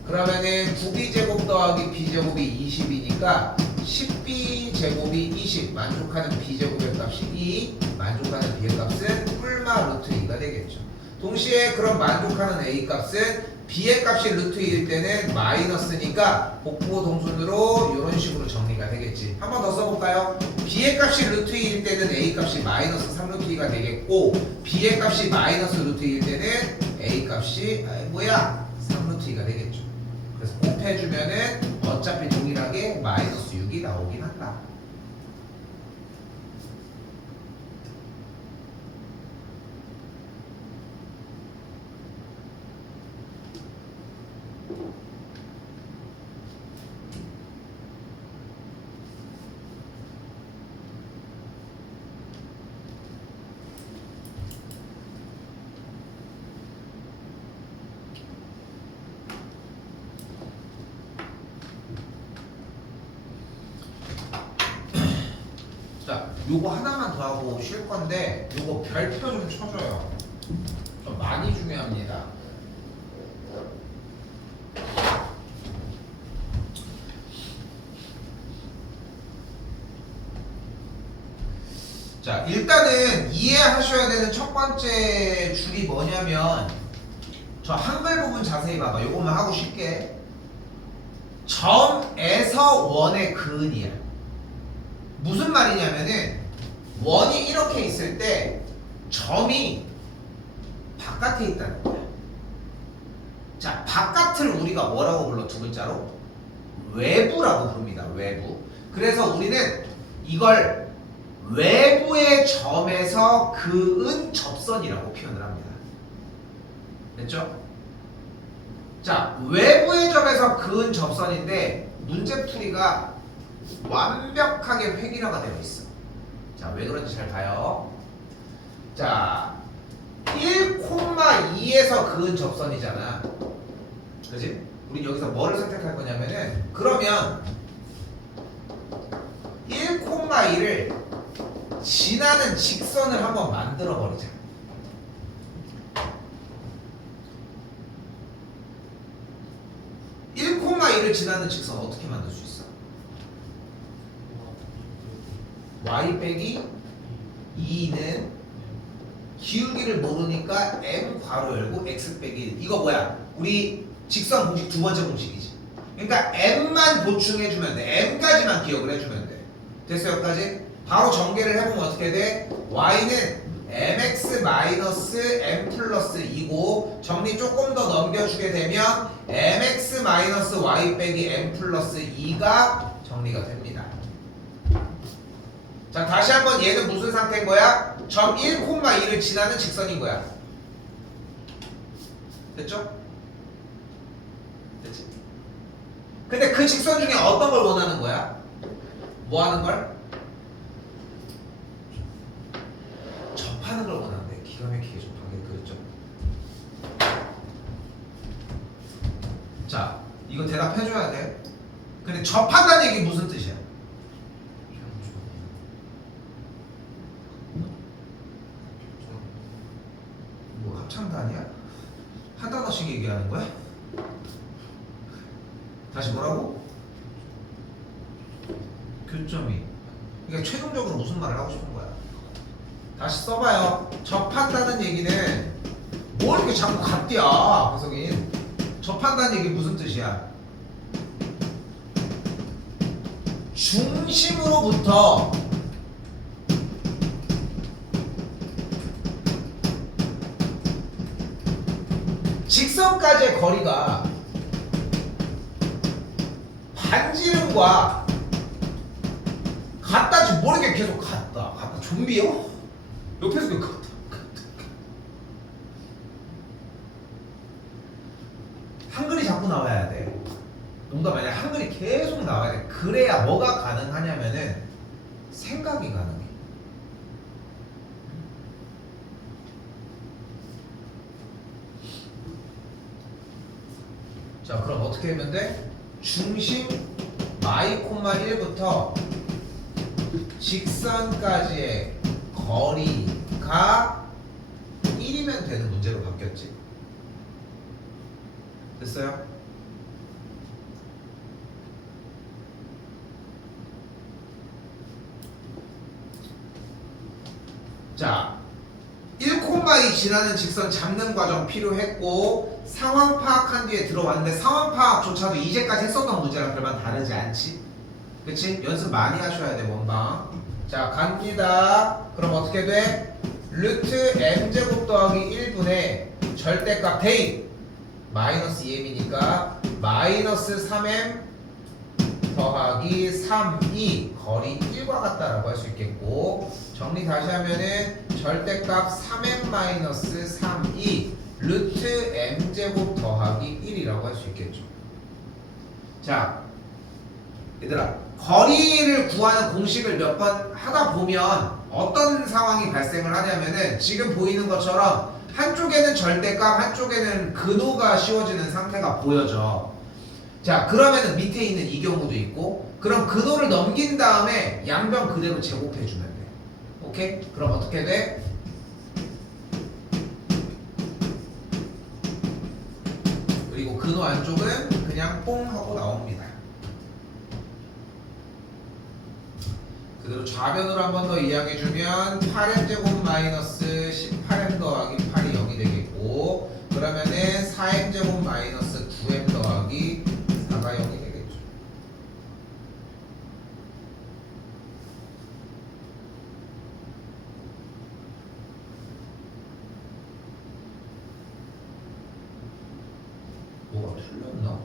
그러면은 9b제곱 더하기 b제곱이 20이니까 10b제곱이 20, 만족하는 b제곱의 값이 2, 만족하는 b의 값은 뿔마 루트 2가 되겠죠. 동시에 그럼 만족하는 a 값은 b의 값이 루트 2일 때는 마이너스니까 복부 동순으로 이런 식으로 정리가 되겠지. 한 번 더 써볼까요? b의 값이 루트 2일 때는 a 값이 마이너스 3 루트 2가 되겠고, b의 값이 마이너스 루트 2일 때는 a 값이 3 루트 2가 되겠죠. 그래서 곱해주면은 어차피 동일하게 마이너스 6이 나오긴 한다. 자, 요거 하나만 더 하고 쉴 건데, 요거 별표 좀 쳐줘요. 좀 많이 중요합니다. 자, 일단은 이해하셔야 되는 첫 번째 줄이 뭐냐면, 저 한글 부분 자세히 봐봐. 요것만 하고 쉽게. 점에서 원의 근이야. 무슨 말이냐면은 원이 이렇게 있을 때 점이 바깥에 있다는 거야. 자, 바깥을 우리가 뭐라고 불러? 두 글자로 외부라고 부릅니다. 외부. 그래서 우리는 이걸 외부의 점에서 그은 접선이라고 표현을 합니다. 됐죠? 자, 외부의 점에서 그은 접선인데 문제풀이가 완벽하게 획일화가 되어 있어. 자, 왜 그런지 잘 봐요. 자, 1,2에서 그은 접선이잖아. 그지? 우리 여기서 뭐를 선택할 거냐면은 그러면 1,2를 지나는 직선을 한번 만들어 버리자. 를 지나는 직선 어떻게 만들 수 있어? y 빼기 2는 기울기를 모르니까 m 괄호 열고 x 빼기 1. 이거 뭐야? 우리 직선 공식 두 번째 공식이지. 그러니까 m만 보충해주면 돼. m까지만 기억을 해주면 돼. 됐어 여기까지? 바로 전개를 해보면 어떻게 돼? y는 mx 마이너스 m 플러스 2고 정리 조금 더 넘겨주게 되면 mx 마이너스 y 빼기 m 플러스 2가 정리가 됩니다. 자, 다시 한번 얘는 무슨 상태인 거야? 점 1,2를 지나는 직선인 거야. 됐죠? 됐지? 근데 그 직선 중에 어떤 걸 원하는 거야? 뭐 하는 걸? 접하는 걸 원하는데 기가 막히게 접하게 그랬죠? 자, 이거 대답해줘야 돼. 근데 접한다는 얘기 무슨 뜻이야? 뭐 합창단이야? 한 단어씩 얘기하는 거야? 다시 뭐라고? 교점이. 그러니까 최종적으로 무슨 말을 하고 싶은 거야? 다시 써봐요. 접한다는 얘기는 뭐 이렇게 자꾸 갓디야, 배석인. 접한다는 얘기 무슨 뜻이야? 중심으로부터 직선까지의 거리가 반지름과 같다지 모르게 계속 같다. 좀비요? 옆에서 왜 같다. 한글이 자꾸 나와야 돼. 농담 아니야. 한글이 계속 나와야 돼. 그래야 뭐가 가능하냐면은 생각이 가능해. 자, 그럼 어떻게 하면 돼? 중심 마이 콤마 1부터 직선까지의 거리가 1이면 되는 문제로 바뀌었지. 됐어요? 자, 1,2 지나는 직선 잡는 과정 필요했고 상황 파악한 뒤에 들어왔는데 상황 파악조차도 이제까지 했었던 문제랑 별반 다르지 않지? 그치? 연습 많이 하셔야 돼 원방. 자, 갑니다. 그럼 어떻게 돼? 루트 m제곱 더하기 1분의 절대값 대입 마이너스 2m이니까 마이너스 3m 더하기 3이 거리 1과 같다라고 할 수 있겠고 정리 다시 하면은 절대값 3m 마이너스 3이 루트 m제곱 더하기 1이라고 할 수 있겠죠. 자, 얘들아, 거리를 구하는 공식을 몇 번 하다 보면 어떤 상황이 발생을 하냐면은 지금 보이는 것처럼 한쪽에는 절대값, 한쪽에는 근호가 씌워지는 상태가 보여져. 자, 그러면은 밑에 있는 이 경우도 있고, 그럼 근호를 넘긴 다음에 양변 그대로 제곱해 주면 돼. 오케이? 그럼 어떻게 돼? 그리고 근호 안쪽은 그냥 뽕 하고 나옵니다. 그대로 좌변으로 한 번 더 이야기해주면 8m제곱 마이너스 18m 더하기 8이 0이 되겠고 그러면은 4m제곱 마이너스 9m 더하기 4가 0이 되겠죠. 뭐가 틀렸나?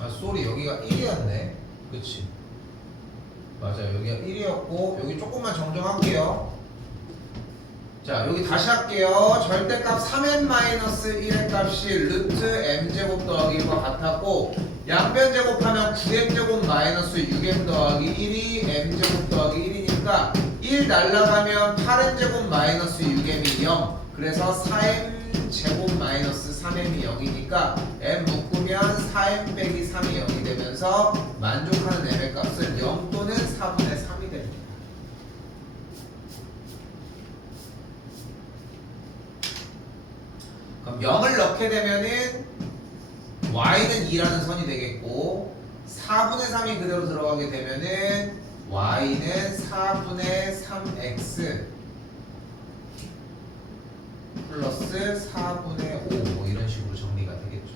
아 쏘리 여기가 1이었네. 그치? 맞아요. 여기가 1이었고 여기 조금만 정정할게요. 자 여기 다시 할게요. 절대값 3n-1의 값이 루트 m제곱 더하기 1과 같았고 양변 제곱하면 9m제곱 마이너스 6m 더하기 1이 m제곱 더하기 1이니까 1 날라가면 8n제곱 마이너스 6m이 0. 그래서 4m제곱 마이너스 3m이 0이니까 m 묶으면 4m 빼기 3이 0이 되면서 만족하는 m의 값은 0 또는 4분의 3이 됩니다. 그럼 0을 넣게 되면은 y는 2라는 선이 되겠고 4분의 3이 그대로 들어가게 되면은 y는 4분의 3x 플러스 4분의 5 뭐 이런 식으로 정리가 되겠죠.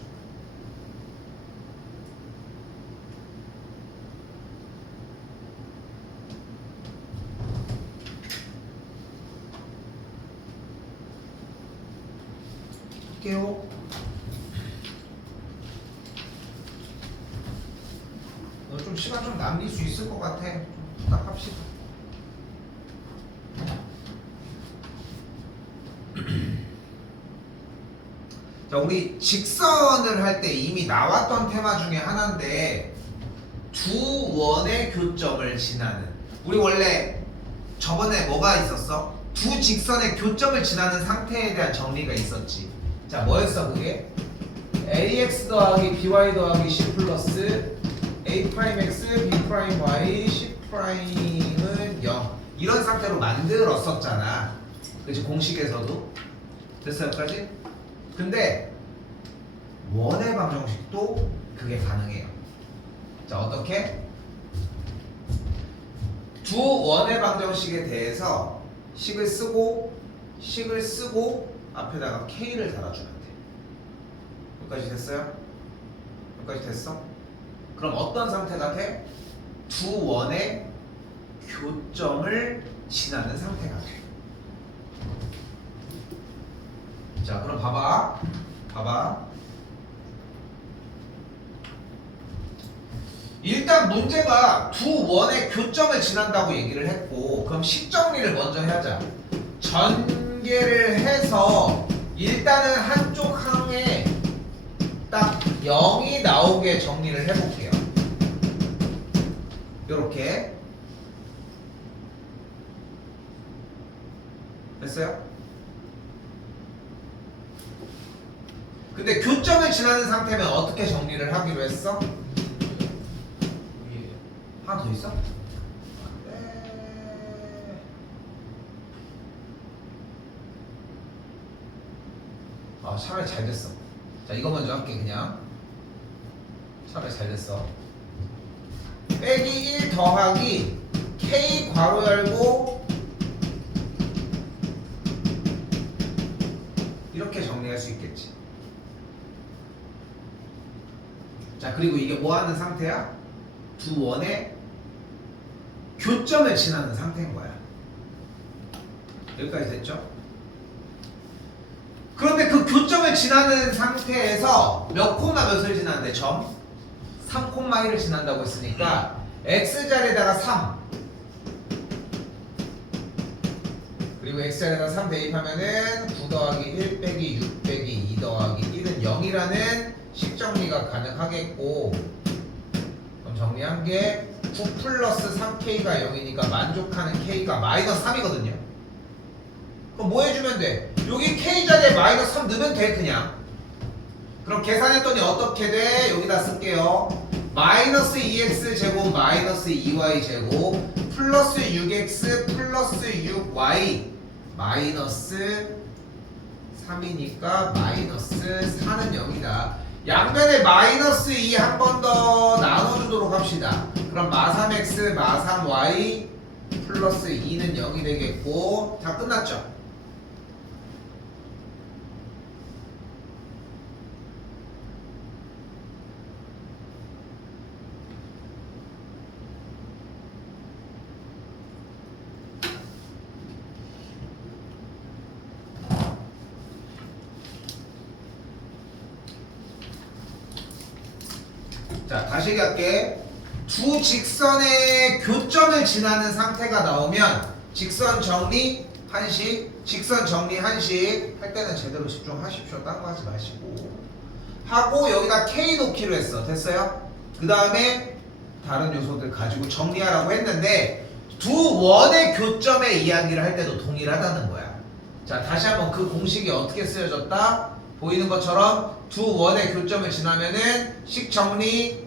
할게요. 좀 시간 좀 남길 수 있을 것 같아. 좀 부탁합시다. 자, 우리 직선을 할 때 이미 나왔던 테마 중에 하나인데 두 원의 교점을 지나는. 우리 원래 저번에 뭐가 있었어? 두 직선의 교점을 지나는 상태에 대한 정리가 있었지. 자, 뭐였어 그게? ax 더하기 by 더하기 c 플러스 a'x b'y c'은 0 이런 상태로 만들었었잖아. 그치? 공식에서도 됐어 여기까지? 근데 원의 방정식도 그게 가능해요. 자 어떻게? 두 원의 방정식에 대해서 식을 쓰고 앞에다가 k를 달아주면 돼. 여기까지 됐어요? 여기까지 됐어? 그럼 어떤 상태가 돼? 두 원의 교점을 지나는 상태가 돼. 자 그럼 봐봐. 일단 문제가 두 원의 교점을 지난다고 얘기를 했고 그럼 식 정리를 먼저 하자. 전개를 해서 일단은 한쪽 항에 딱 0이 나오게 정리를 해볼게요. 요렇게 됐어요? 근데 교점을 지나는 상태면 어떻게 정리를 하기로 했어? 하나 더 있어? 네. 아 차라리 잘 됐어. 자 이거 먼저 할게 그냥. 차라리 잘 됐어. 빼기 1 더하기 k 괄호 열고 이렇게 정리할 수 있겠지. 자 그리고 이게 뭐 하는 상태야? 두 원의 교점을 지나는 상태인 거야. 여기까지 됐죠? 그런데 그 교점을 지나는 상태에서 몇 콤마 몇을 지나는데 점? 3,1을 지난다고 했으니까 x자리에다가 3 그리고 x자리에다가 3 대입하면은 9 더하기 1 빼기 6 빼기 2 더하기 1은 0이라는 식정리가 가능하겠고 그럼 정리한 게 9 플러스 3k가 0이니까 만족하는 k가 마이너스 3이거든요. 그럼 뭐 해주면 돼? 여기 k자리에 마이너스 3 넣으면 돼 그냥. 그럼 계산했더니 어떻게 돼? 여기다 쓸게요. 마이너스 2x 제곱 마이너스 2y 제곱 플러스 6x 플러스 6y 마이너스 3이니까 마이너스 4는 0이다. 양변에 마이너스 2 한 번 더 나눠주도록 합시다. 그럼 마3x 마3y 플러스 2는 0이 되겠고 다 끝났죠? 자 자, 다시 얘기할게. 두 직선의 교점을 지나는 상태가 나오면 직선 정리 한식, 직선 정리 한식 할 때는 제대로 집중하십시오. 딴 거 하지 마시고. 하고 여기다 K 놓기로 했어. 됐어요? 그 다음에 다른 요소들 가지고 정리하라고 했는데 두 원의 교점의 이야기를 할 때도 동일하다는 거야. 자, 다시 한번 그 공식이 어떻게 쓰여졌다? 보이는 것처럼 두 원의 교점을 지나면은 식 정리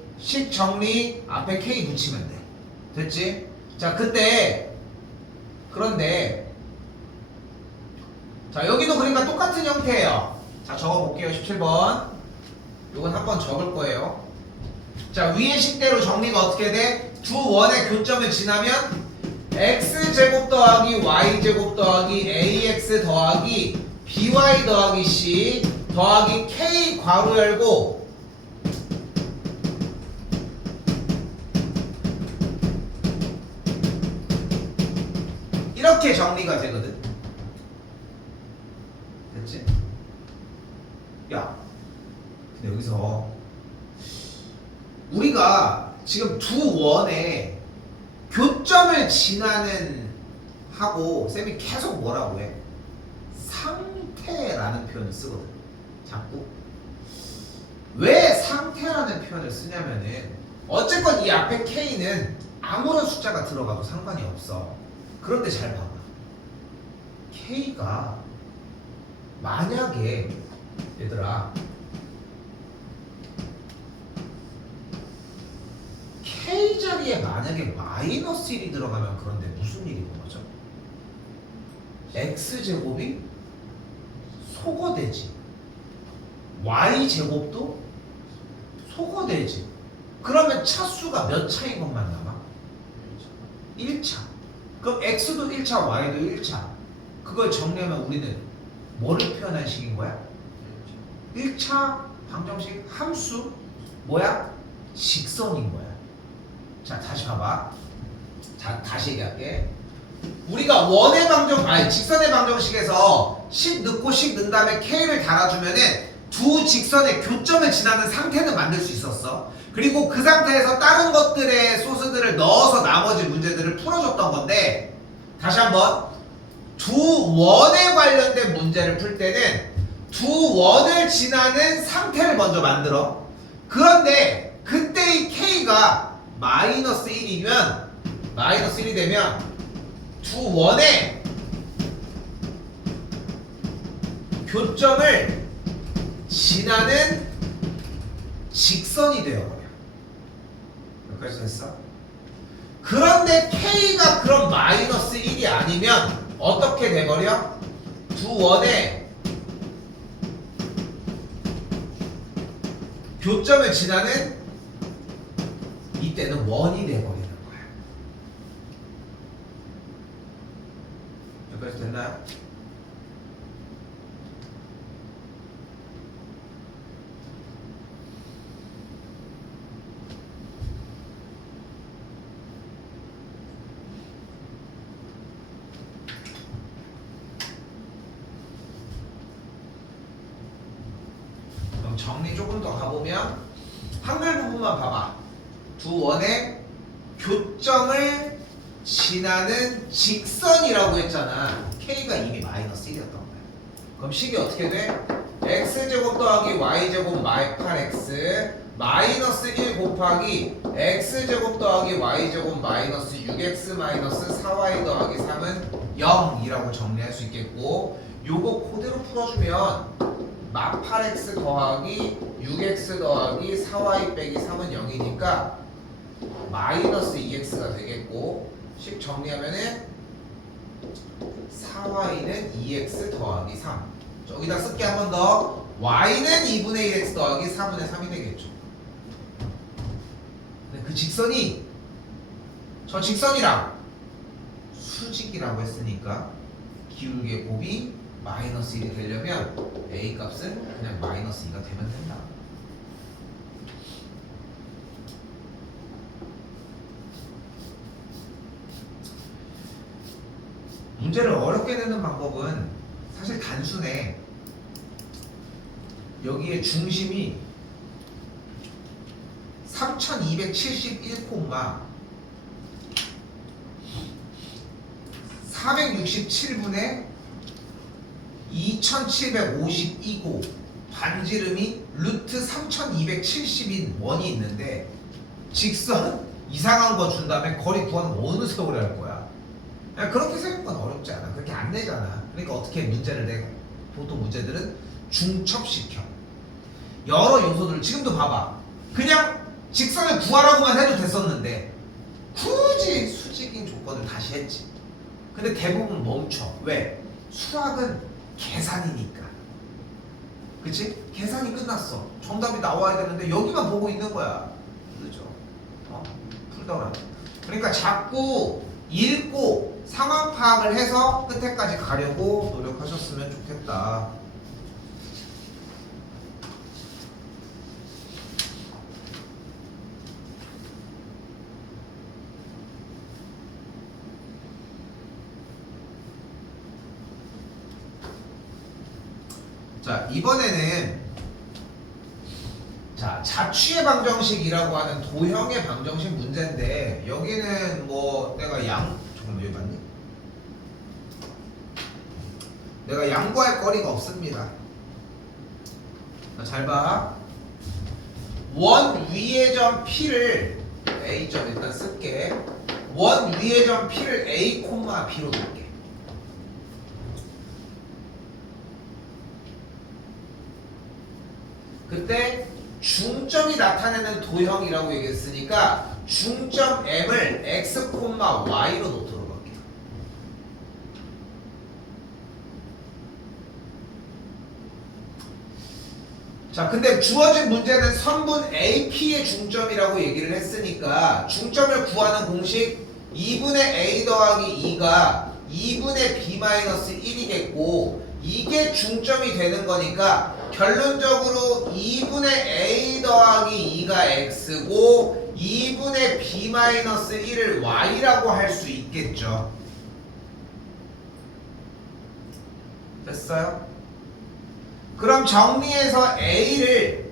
앞에 K 붙이면 돼. 됐지? 자, 그때 그런데 자, 여기도 그러니까 똑같은 형태예요. 자, 적어볼게요. 17번. 이건 한번 적을 거예요. 자, 위의 식대로 정리가 어떻게 돼? 두 원의 교점을 지나면 x제곱 더하기 y제곱 더하기 ax 더하기 by 더하기 c 더하기 k 괄호 열고 이렇게 정리가 되거든. 됐지? 야, 근데 여기서 우리가 지금 두 원의 교점을 지나는 하고 쌤이 계속 뭐라고 해? 상태라는 표현을 쓰거든. 자꾸. 왜 상태라는 표현을 쓰냐면은 어쨌건 이 앞에 K는 아무런 숫자가 들어가도 상관이 없어. 그런데 잘 봐봐. K가 만약에 얘들아 K 자리에 만약에 마이너스 1이 들어가면 그런데 무슨 일이 벌어져? X제곱이 소거되지. Y제곱도 소거되지. 그러면 차수가 몇 차인 것만 남아? 1차. 그럼 X도 1차, Y도 1차. 그걸 정리하면 우리는 뭐를 표현한 식인 거야? 1차 방정식 함수 뭐야? 직선인 거야. 자, 다시 봐봐. 자, 다시 얘기할게. 우리가 원의 방정, 아니 직선의 방정식에서 식 넣고 식 넣은 다음에 K를 달아주면은 두 직선의 교점을 지나는 상태는 만들 수 있었어. 그리고 그 상태에서 다른 것들의 소스들을 넣어서 나머지 문제들을 풀어줬던 건데, 다시 한번 두 원에 관련된 문제를 풀 때는 두 원을 지나는 상태를 먼저 만들어. 그런데 그때 이 K가 마이너스 1이면 마이너스 1이 되면 두 원의 교점을 지나는 직선이 되어버려. 여기까지 됐어? 그런데 K가 그럼 마이너스 1이 아니면 어떻게 돼버려? 두 원의 교점을 지나는 이때는 원이 돼버리는 거야. 여기까지 됐나요? 그럼 정리 조금 더 가보면 한글 부분만 봐봐. 두 원의 교점을 지나는 직선이라고 했잖아. K가 이미 마이너스 1이었던 거야. 그럼 식이 어떻게 돼? X제곱 더하기 Y제곱 8X 마이너스 1 곱하기 X제곱 더하기 Y제곱 마이너스 6X 마이너스 4Y 더하기 3은 0이라고 정리할 수 있겠고, 요거 그대로 풀어주면 마 8X 더하기 6X 더하기 4Y 빼기 3은 0이니까 마이너스 2X가 되겠고, 식 정리하면은 4Y는 2X 더하기 3. 저기다 쓸게 한 번 더. Y는 2분의 1X 더하기 4분의 3이 되겠죠. 근데 그 직선이 저 직선이랑 수직이라고 했으니까 기울기의 곱이 마이너스 1이 되려면 A 값은 그냥 마이너스 2가 되면 된다. 문제를 어렵게 내는 방법은 사실 단순해. 여기에 중심이 3차 3271, 467분의 2752고 반지름이 루트 3270인 원이 있는데 직선 이상한 거 준 다음에 거리 구하는 거 어느 세월에 할 거야? 그냥 그렇게 세우는 건 어렵지 않아. 그렇게 안 내잖아. 그러니까 어떻게 문제를 내? 보통 문제들은 중첩시켜. 여러 요소들을 지금도 봐봐. 그냥 직선을 구하라고만 해도 됐었는데 굳이 수직인 조건을 다시 했지. 근데 대부분 멈춰. 왜? 수학은 계산이니까. 그치? 계산이 끝났어. 정답이 나와야 되는데 여기만 보고 있는 거야. 그죠? 풀더라. 그러니까 자꾸 읽고 상황 파악을 해서 끝에까지 가려고 노력하셨으면 좋겠다. 자, 이번에는 자, 자취의 방정식이라고 하는 도형의 방정식 문제인데 여기는 뭐 내가 잠깐만 여기 맞니? 내가 양보할 거리가 없습니다. 자, 잘 봐. 원 위의 점 P를 A점 일단 쓸게. 원 위의 점 P를 A, B로 놓을게. 그때 중점이 나타내는 도형이라고 얘기했으니까 중점 M을 X, Y로 놓도록 할게요. 자, 근데 주어진 문제는 선분 AP의 중점이라고 얘기를 했으니까 중점을 구하는 공식 2분의 A 더하기 2가 2분의 B-1이겠고 이게 중점이 되는 거니까 결론적으로 2분의 A 더하기 2가 X고 2분의 B-1을 Y라고 할 수 있겠죠. 됐어요? 그럼 정리해서 A를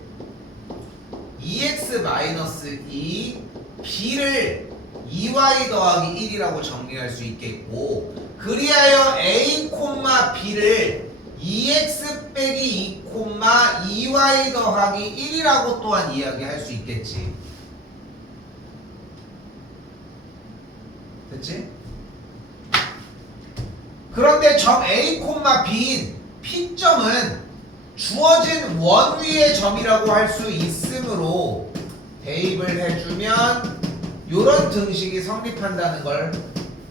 2X-2, B를 2Y 더하기 1이라고 정리할 수 있겠고 그리하여 A, B를 2x 빼기 2, 2y 더하기 1이라고 또한 이야기할 수 있겠지. 됐지? 그런데 점 A, B인 P점은 주어진 원 위의 점이라고 할 수 있으므로 대입을 해주면 이런 등식이 성립한다는 걸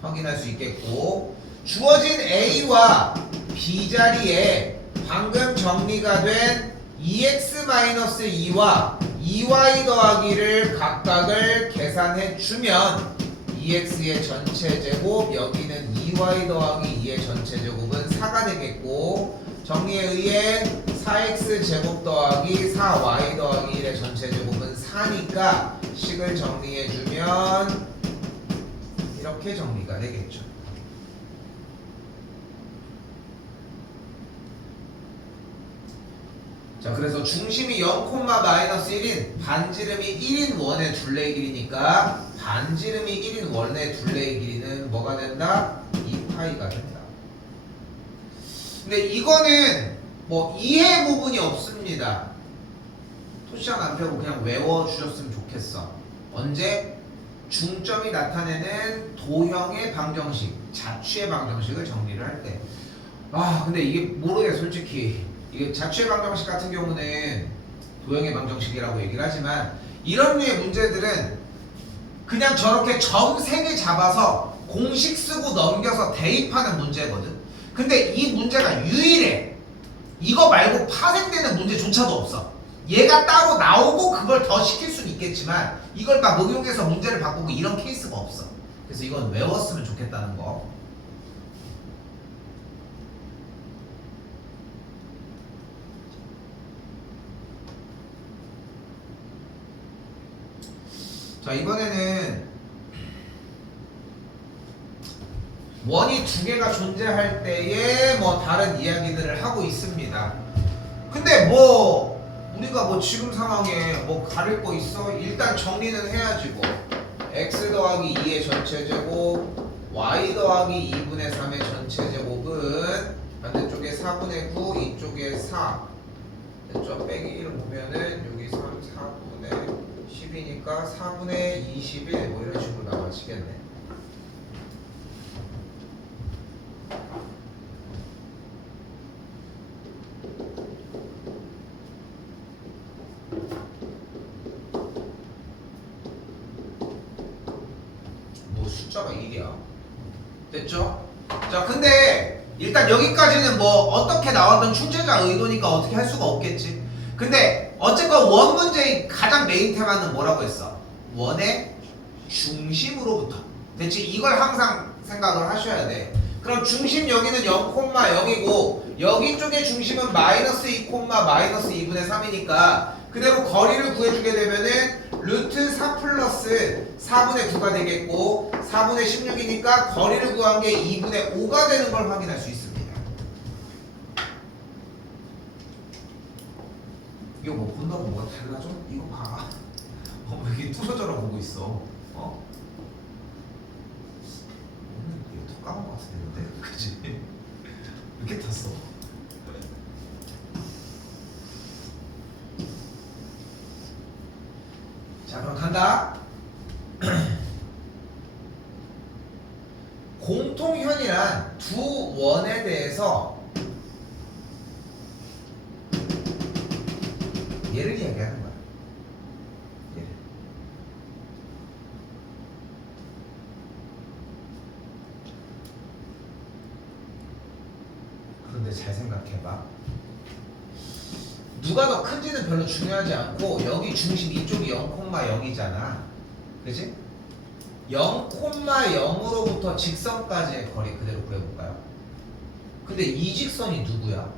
확인할 수 있겠고 주어진 A와 B 자리에 방금 정리가 된 2x-2와 2y 더하기를 각각을 계산해 주면 2x의 전체 제곱 여기는 2y 더하기 2의 전체 제곱은 4가 되겠고 정리에 의해 4x 제곱 더하기 4y 더하기 1의 전체 제곱은 4니까 식을 정리해 주면 이렇게 정리가 되겠죠. 자, 그래서 중심이 0,-1인 반지름이 1인 원의 둘레의 길이니까 반지름이 1인 원의 둘레의 길이는 뭐가 된다? 2파이가 된다. 근데 이거는 뭐 이해 부분이 없습니다. 토시장 안 펴고 그냥 외워주셨으면 좋겠어. 언제? 중점이 나타내는 도형의 방정식, 자취의 방정식을 정리를 할 때. 근데 이게 모르겠어 솔직히. 이게 자취의 방정식 같은 경우는 도형의 방정식이라고 얘기를 하지만 이런 류의 문제들은 그냥 저렇게 점 3개 잡아서 공식 쓰고 넘겨서 대입하는 문제거든. 근데 이 문제가 유일해. 이거 말고 파생되는 문제조차도 없어. 얘가 따로 나오고 그걸 더 시킬 수는 있겠지만 이걸 막 응용해서 문제를 바꾸고 이런 케이스가 없어. 그래서 이건 외웠으면 좋겠다는 거. 자, 이번에는 원이 두 개가 존재할 때에 뭐 다른 이야기들을 하고 있습니다. 근데 뭐 우리가 뭐 지금 상황에 뭐 가릴 거 있어? 일단 정리는 해야지 뭐. x 더하기 2의 전체 제곱 y 더하기 2분의 3의 전체 제곱은 반대쪽에 4분의 9 이쪽에 4 됐죠? 빼기 1을 보면은 여기 3 4분의 10이니까 4분의 21 뭐 이런 식으로 나와지겠네. 뭐 숫자가 1이야. 됐죠? 자, 근데 일단 여기까지는 뭐 어떻게 나왔던 출제자 의도니까 어떻게 할 수가 없겠지. 근데 어쨌건 원 문제의 가장 메인 테마는 뭐라고 했어? 원의 중심으로부터. 됐지? 이걸 항상 생각을 하셔야 돼. 그럼 중심 여기는 0,0이고 여기 쪽의 중심은 마이너스 2, 마이너스 2분의 3이니까 그대로 거리를 구해주게 되면은 루트 4 플러스 4분의 9가 되겠고 4분의 16이니까 거리를 구한 게 2분의 5가 되는 걸 확인할 수 있습니다. 이거 뭐 본다고 뭐가 달라져? 이거 봐. 왜 이렇게 뚫어져라 보고 있어? 이거 더 까만 것 같은데, 그치? 이렇게 탔어. 자, 그럼 간다. 공통현이란 두 원에 대해서 얘를 이야기하는 거야. 얘를. 그런데 잘 생각해봐. 누가 더 큰지는 별로 중요하지 않고 여기 중심 이쪽이 0,0이잖아. 그치? 0,0으로부터 직선까지의 거리 그대로 구해볼까요? 근데 이 직선이 누구야?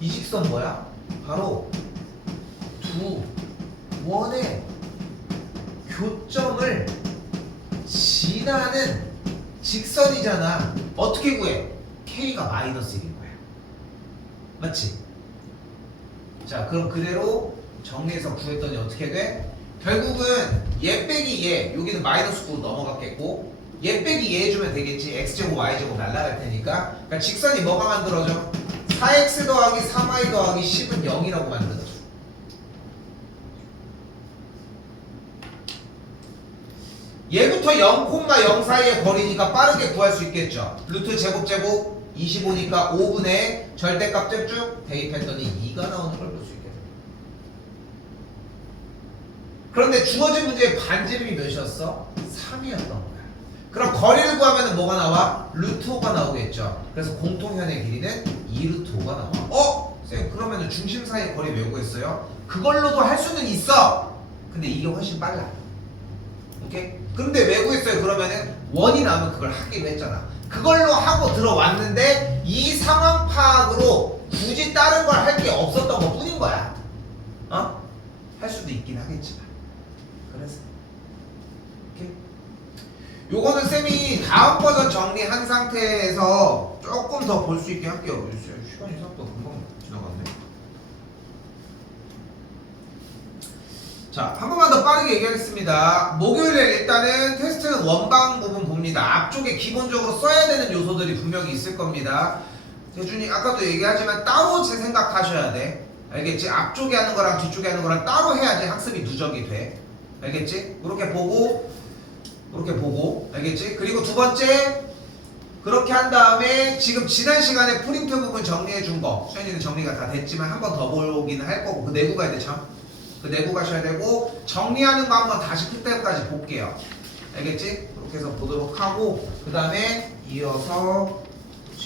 이 직선 뭐야? 바로 두 원의 교점을 지나는 직선이잖아. 어떻게 구해? K가 마이너스 1인 거야. 맞지? 자, 그럼 그대로 정리해서 구했더니 어떻게 돼? 결국은 얘 빼기 얘, 여기는 마이너스 9로 넘어갔겠고 얘 빼기 얘 해주면 되겠지. x제곱 y제곱 날라갈 테니까. 그러니까 직선이 뭐가 만들어져? 4x 더하기 3y 더하기 10은 0이라고 만들어져. 얘부터 0,0 사이의 거리니까 빠르게 구할 수 있겠죠. 루트 제곱 25니까 5분의 절대값 쭉 대입했더니 2가 나오는 걸 볼 수 있겠죠. 그런데 주어진 문제의 반지름이 몇이었어? 3이었던 거야. 그럼 거리를 구하면 뭐가 나와? 루트 5가 나오겠죠. 그래서 공통현의 길이는 2루트 5가 나와. 쌤, 그러면 중심 사이의 거리 왜 구했어요? 그걸로도 할 수는 있어. 근데 이게 훨씬 빨라. 오케이? 근데 왜 구했어요? 그러면은 원이 나오면 그걸 하기로 했잖아. 그걸로 하고 들어왔는데 이 상황 파악으로 굳이 다른 걸 할 게 없었던 것 뿐인 거야. 할 수도 있긴 하겠지만. 그래서 오케이? 요거는 쌤이 다음 버전 정리한 상태에서 조금 더 볼 수 있게 할게요. 시간이 생각보다 금방 지나갔네. 자, 한 번만 더 빠르게 얘기하겠습니다. 목요일에 일단은 테스트는 원방 부분 봅니다. 앞쪽에 기본적으로 써야 되는 요소들이 분명히 있을 겁니다. 대준이 아까도 얘기하지만 따로 재생각하셔야 돼. 알겠지? 앞쪽에 하는 거랑 뒤쪽에 하는 거랑 따로 해야지 학습이 누적이 돼. 알겠지? 그렇게 보고 알겠지? 그리고 두 번째, 그렇게 한 다음에 지금 지난 시간에 프린트 부분 정리해 준 거, 수현이는 정리가 다 됐지만 한 번 더 보기는 할 거고, 그 내고 가야 돼. 참, 그 내고 가셔야 되고, 정리하는 거 한번 다시 그때까지 볼게요. 알겠지? 그렇게 해서 보도록 하고, 그 다음에 이어서